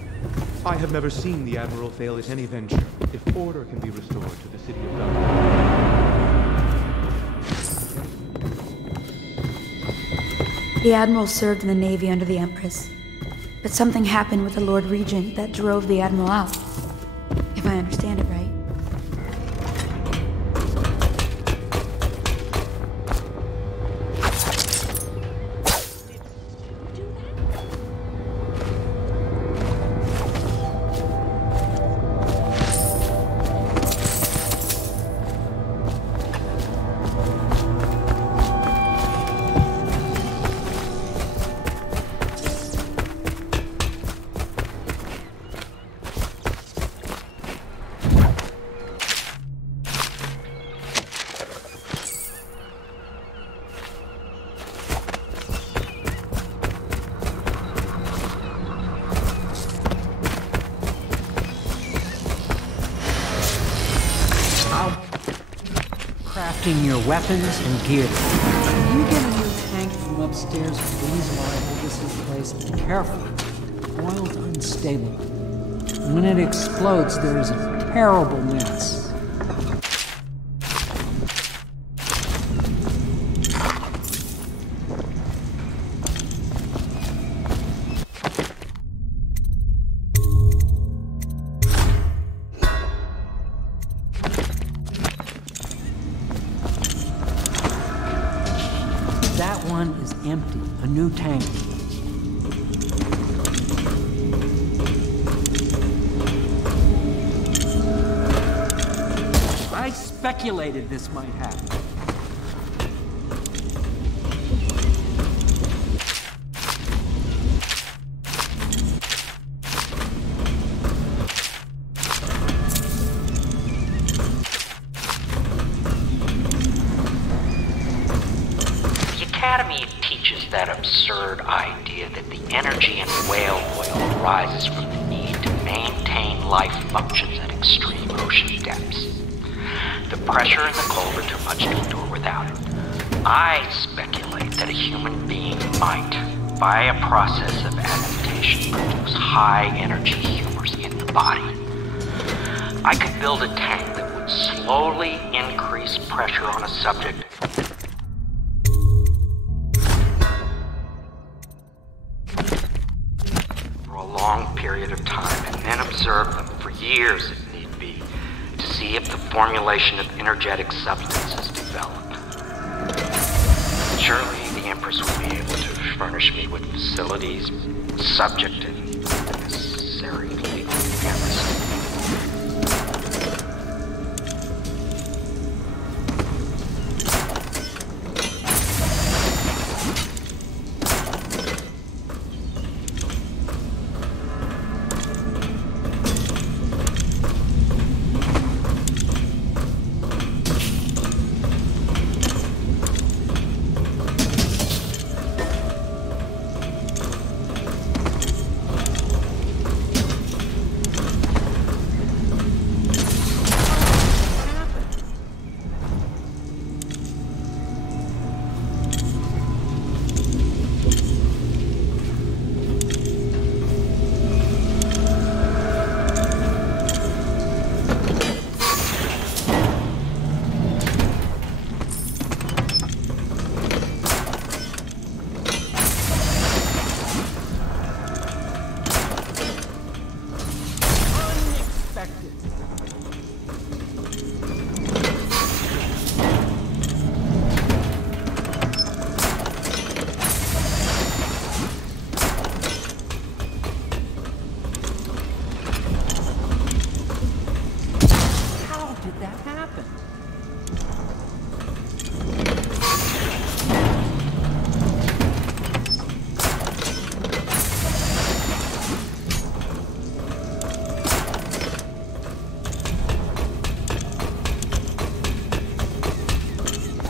I have never seen the Admiral fail at any venture, if order can be restored to the city of Dublin. The Admiral served in the Navy under the Empress, but something happened with the Lord Regent that drove the Admiral out. If I understand it right. Your weapons and gear. Can you get a new tank from upstairs, please, while I hold this in place? Be careful. Oil's unstable. When it explodes, there's a terrible mess. That one is empty. A new tank. I speculated this might happen. Academy teaches that absurd idea that the energy in whale oil arises from the need to maintain life functions at extreme ocean depths. The pressure and the cold are too much to endure without it. I speculate that a human being might, by a process of adaptation, produce high-energy humors in the body. I could build a tank that would slowly increase pressure on a subject long period of time, and then observe them for years if need be, to see if the formulation of energetic substances develop. Surely the Empress would be able to furnish me with facilities, subject, and the necessary legal amnesty.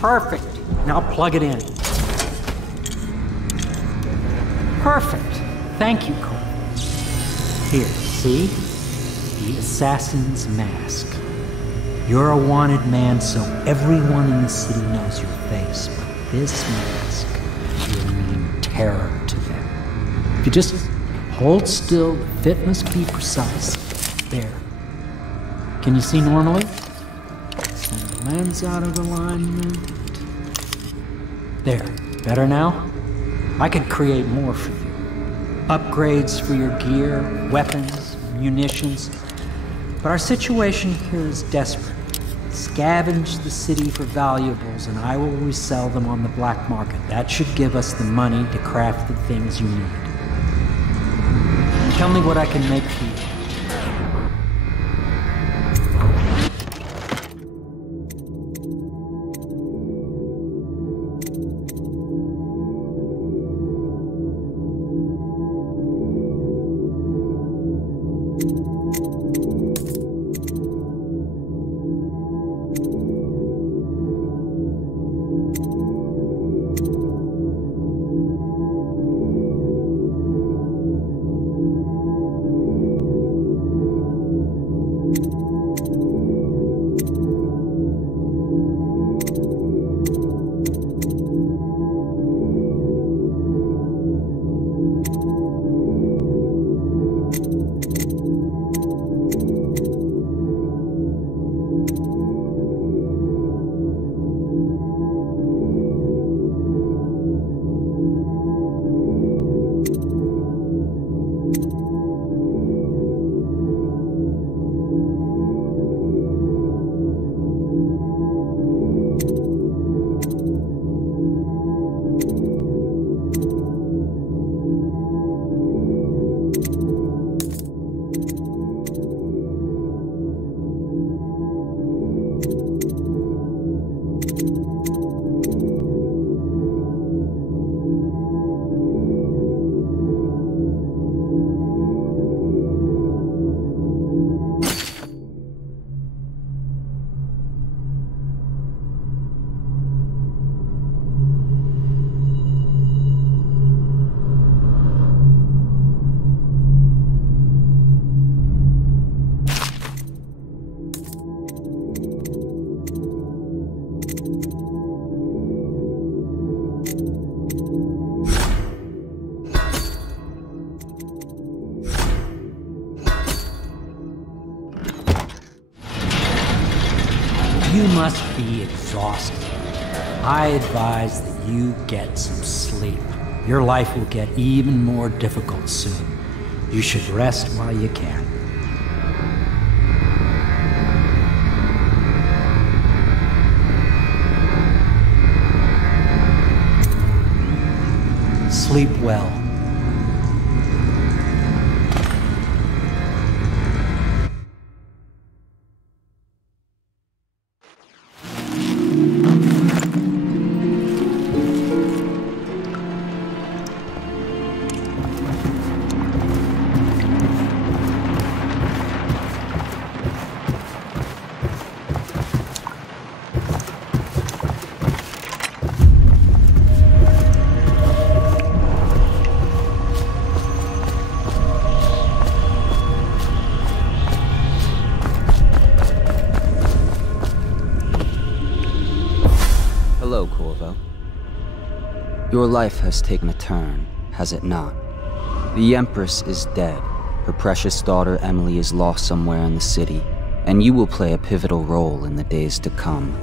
Perfect. Now plug it in. Perfect. Thank you, Cole. Here, see? The assassin's mask. You're a wanted man, so everyone in the city knows your face, but this mask will mean terror to them. If you just hold still, the fit must be precise. There. Can you see normally? Send the lens out of alignment. There. Better now? I could create more for you. Upgrades for your gear, weapons, munitions. But our situation here is desperate. Scavenge the city for valuables and I will resell them on the black market. That should give us the money to craft the things you need. Tell me what I can make for you. must be exhausted. I advise that you get some sleep. Your life will get even more difficult soon. You should rest while you can. Sleep well. Hello, Corvo. Your life has taken a turn, has it not? The Empress is dead. Her precious daughter Emily is lost somewhere in the city, and you will play a pivotal role in the days to come.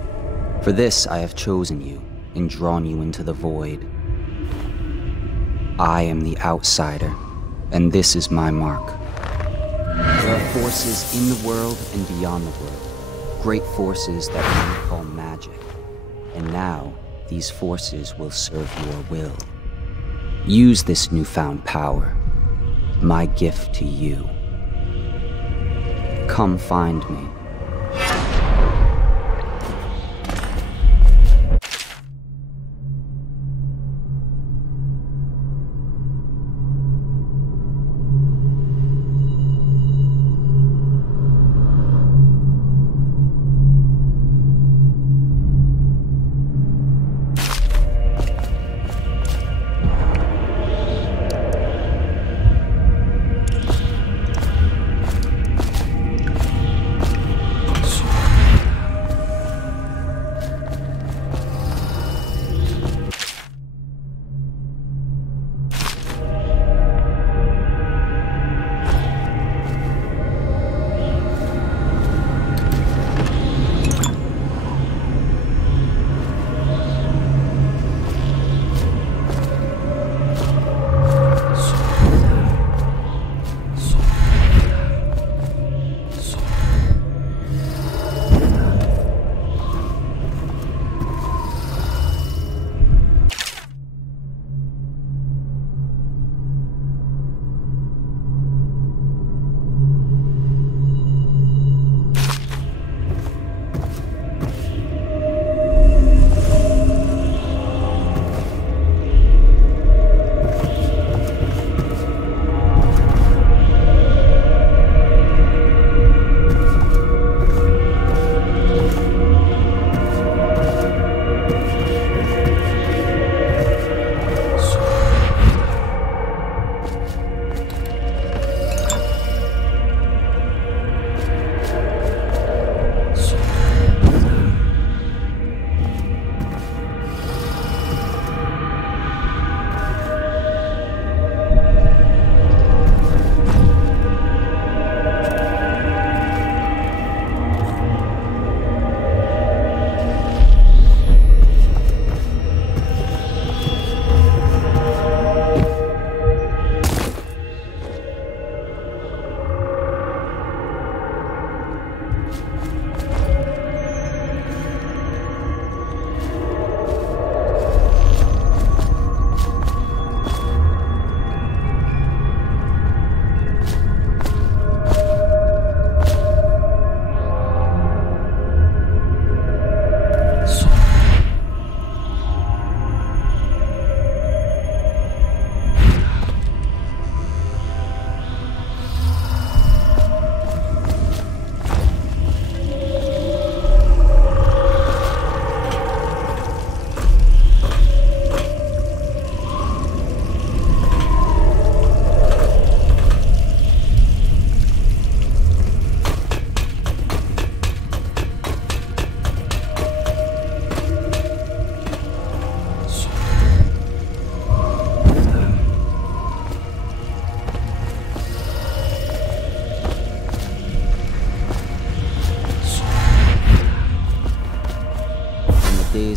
For this, I have chosen you and drawn you into the void. I am the outsider, and this is my mark. There are forces in the world and beyond the world, great forces that we call magic. And now, these forces will serve your will. Use this newfound power, my gift to you. Come find me.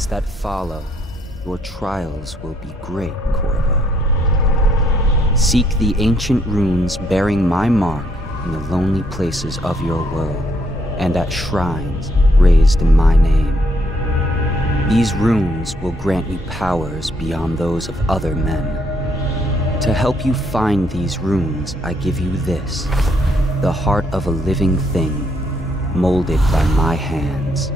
days that follow, your trials will be great, Corvo. Seek the ancient runes bearing my mark in the lonely places of your world, and at shrines raised in my name. These runes will grant you powers beyond those of other men. To help you find these runes, I give you this, the heart of a living thing, molded by my hands.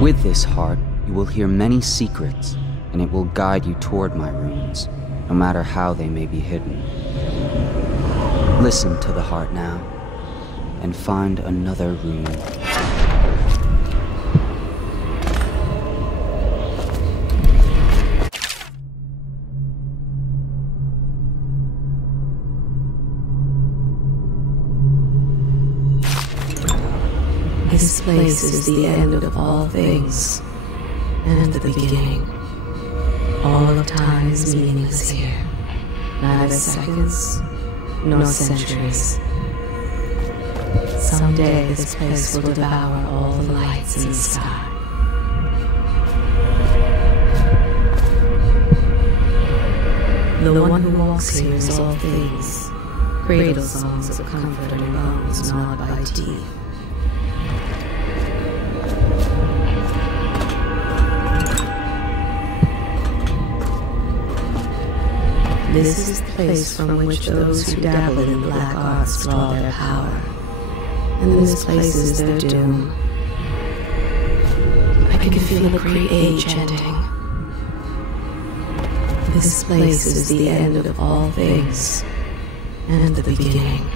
With this heart, you will hear many secrets, and it will guide you toward my runes, no matter how they may be hidden. Listen to the heart now, and find another rune. This place is the end of all things, and the beginning. All of time is meaningless here. Neither seconds, nor centuries. Someday this place will devour all the lights in the sky. The one who walks here is all things. Cradle songs of comfort and bones gnawed by teeth. This is the place from which those who dabble in black arts draw their power. And this place is their doom. I can feel a great age ending. This place is the end of all things, and the beginning.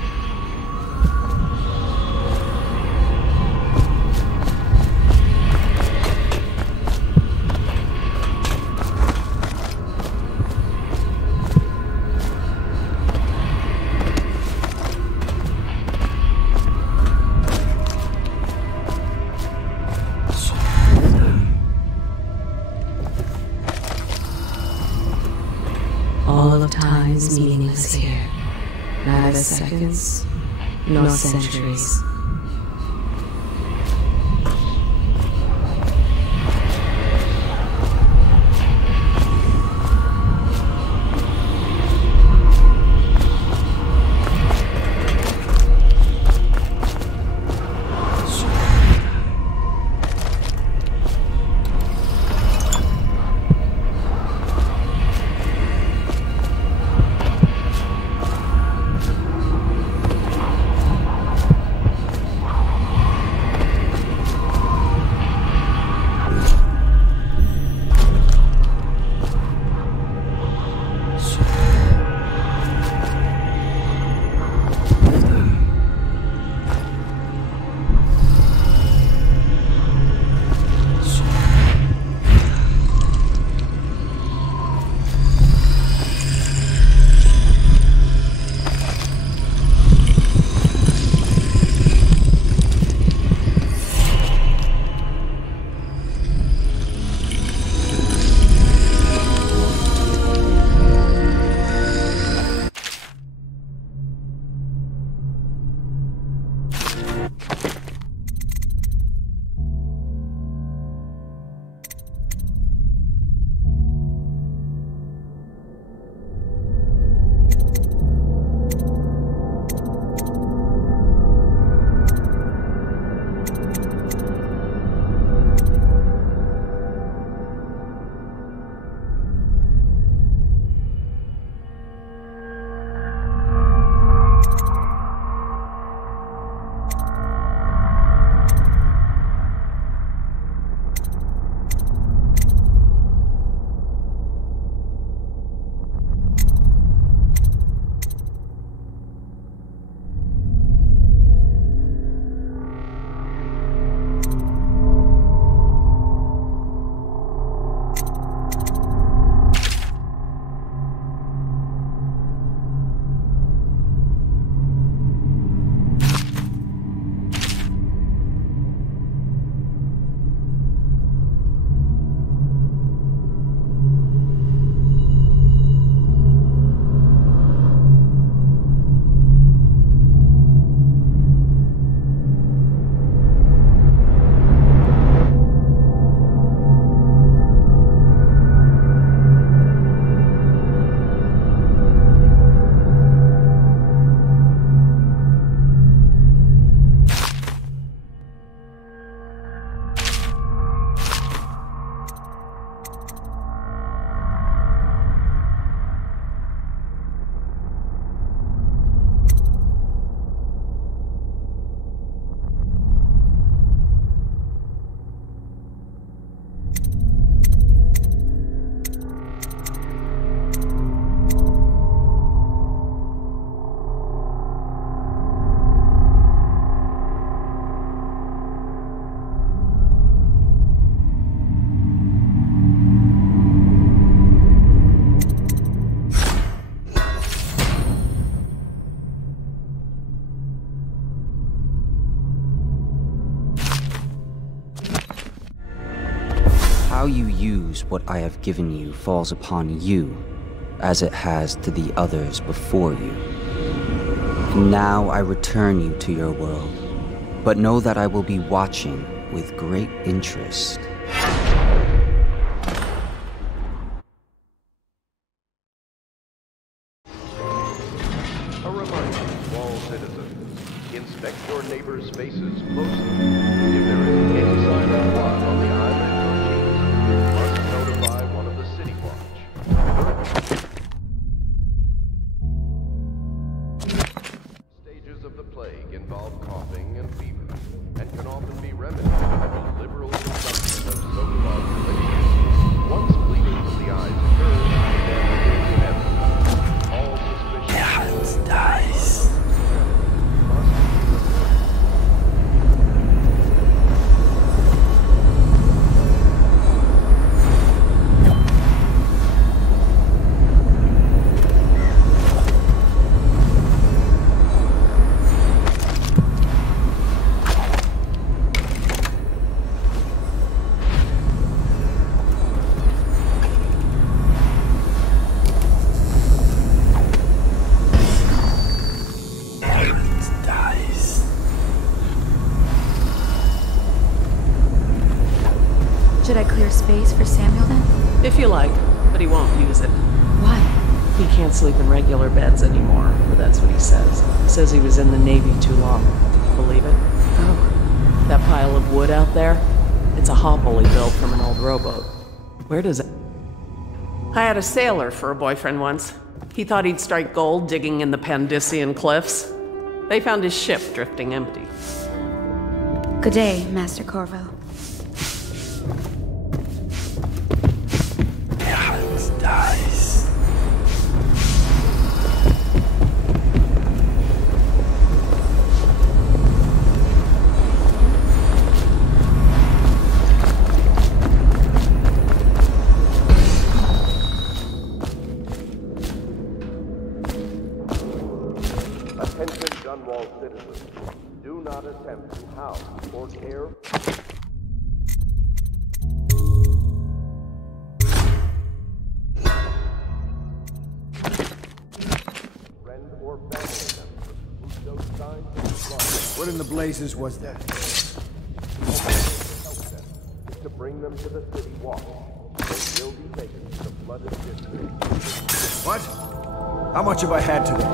All of time is meaningless here. Neither seconds, nor centuries. what I have given you falls upon you, as it has to the others before you. And now I return you to your world, but know that I will be watching with great interest. A reminder to all citizens, inspect your neighbors' faces closely. If there is any sign of blood on the island or cheeks, you must notify one of the City Watch. Stages of the plague involve coughing and fever, and can often be remedied by the liberal consumption of so-called elixirs. Once bleeding from the eyes occurs, damage is inevitable. All suspicion dies. Should I clear space for Samuel then? If you like, but he won't use it. Why? He can't sleep in regular beds anymore, or that's what he says. He says he was in the Navy too long. Do you believe it? Oh. That pile of wood out there? It's a hovel he built from an old rowboat. Where does it... I had a sailor for a boyfriend once. He thought he'd strike gold digging in the Pandician cliffs. They found his ship drifting empty. Good day, Master Corvo. Dies. Attention Dunwall citizens. Do not attempt to house or care. What in the blazes was that? To bring them to the City Watch. They will be taken to the flooded district. What? How much have I had today?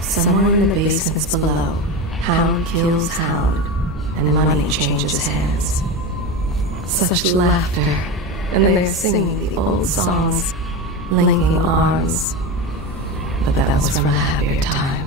Somewhere in the basements below, hound kills hound, and money changes hands. Such laughter, and they're singing the old songs, linking arms. But that was from a happier time.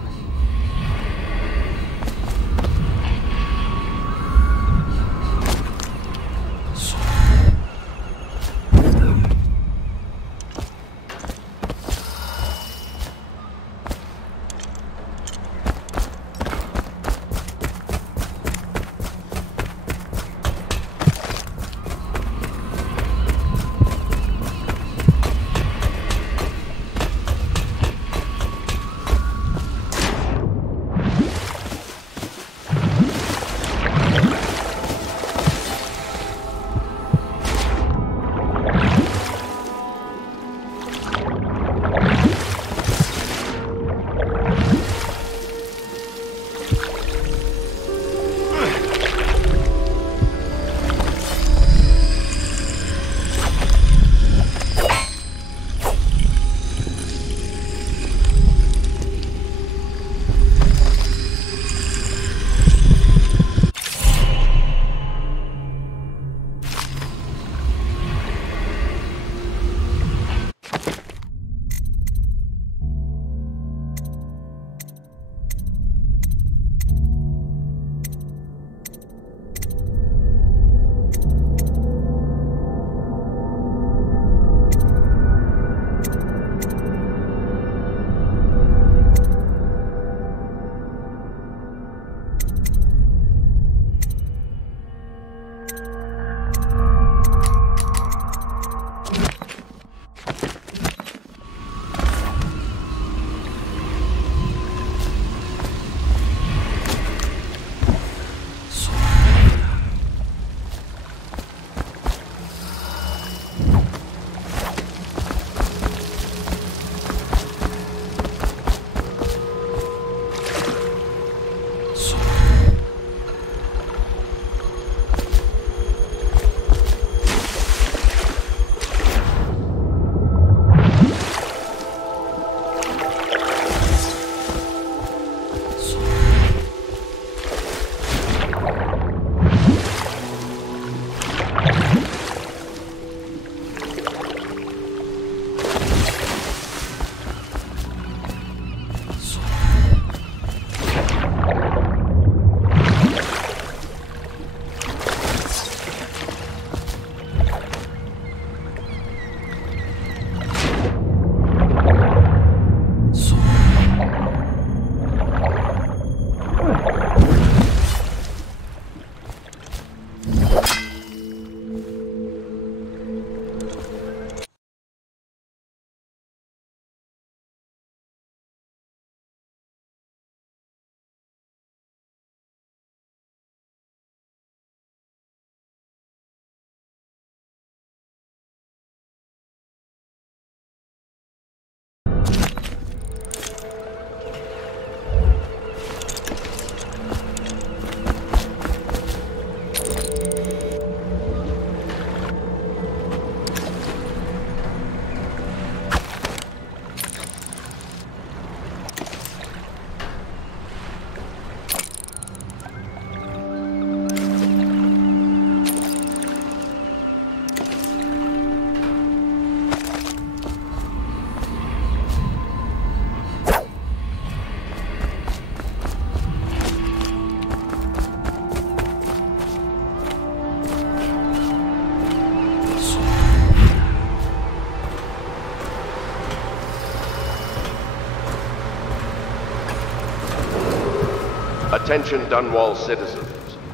Attention Dunwall citizens.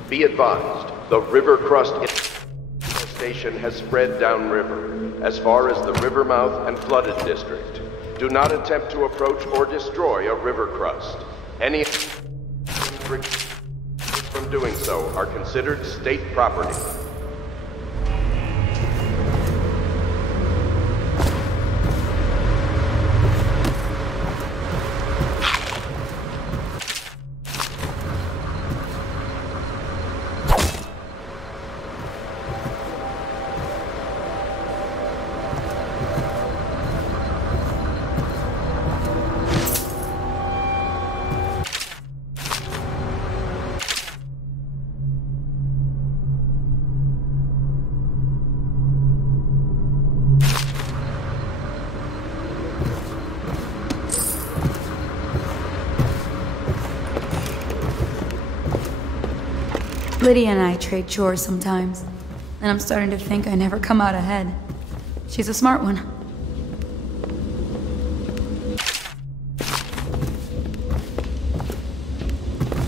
Be advised, the river crust infestation has spread downriver, as far as the river mouth and flooded district. Do not attempt to approach or destroy a river crust. Any from doing so are considered state property. Lydia and I trade chores sometimes, and I'm starting to think I never come out ahead. She's a smart one.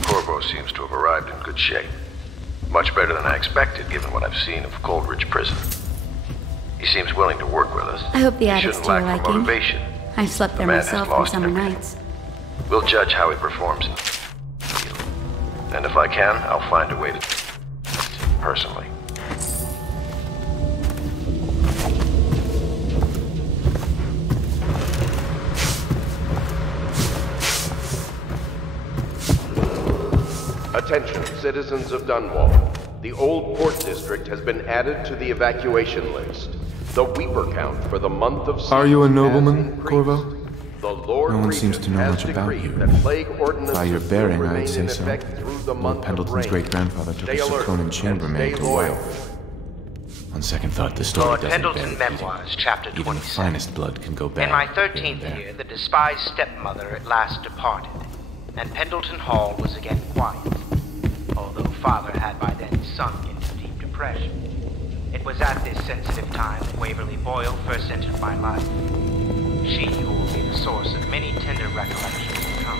Corvo seems to have arrived in good shape. Much better than I expected, given what I've seen of Coldridge Prison. He seems willing to work with us. I hope the He attic's shouldn't to your lack for liking. motivation. I've slept there The man has myself on lost summer everything. nights. We'll judge how he performs in the field. And if I can, I'll find a way to personally. Attention, citizens of Dunwall. The Old Port District has been added to the evacuation list. The Weeper count for the month of Are you a season has nobleman, increased. Corvo? The Lord No one Regent seems to know has much about decreed you. that plague ordinances By your will bearing, remain I'd say in so. effect through the Lord month of Pendleton's rain. great-grandfather took Stay a alert Sakonan and chambermaid stay to loyal. wife. On second thought, the story Lord doesn't bear Pendleton repeating. Memoirs, Chapter Even the 27. finest blood can go bad. In my here and 13th there. year, the despised stepmother at last departed, and Pendleton Hall was again quiet, although father had by then sunk into deep depression. It was at this sensitive time that Waverly Boyle first entered my life. She who will be the source of many tender recollections to come.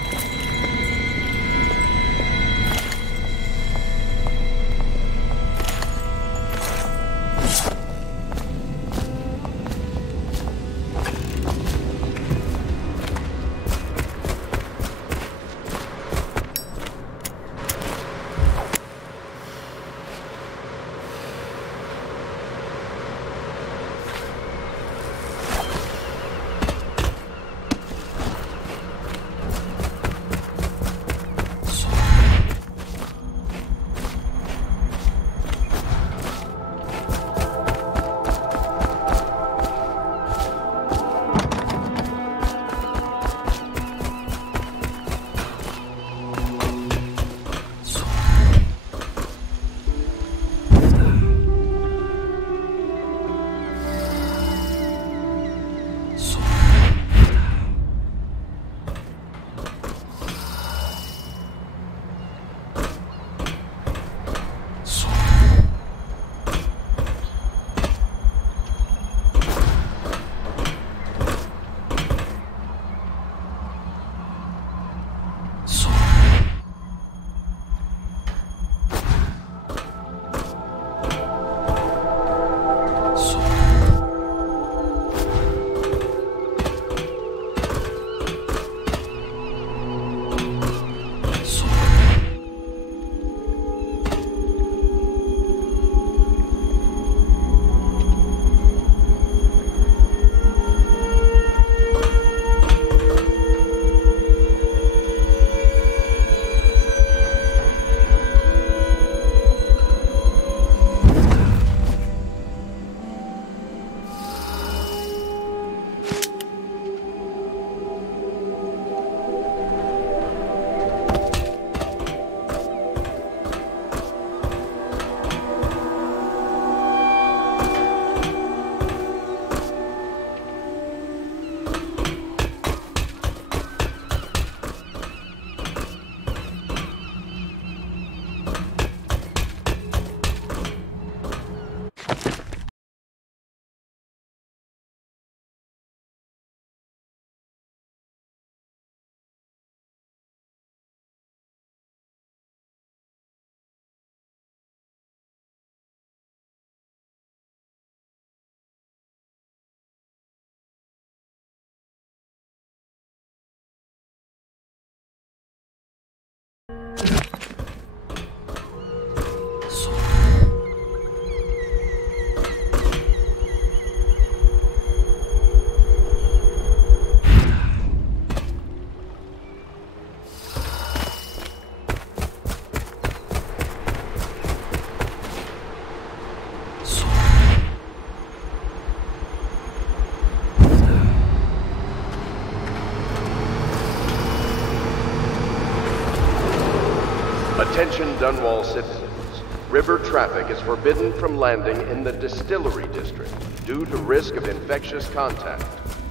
Attention Dunwall citizens. River traffic is forbidden from landing in the Distillery District due to risk of infectious contact.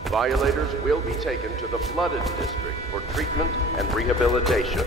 Violators will be taken to the Flooded District for treatment and rehabilitation.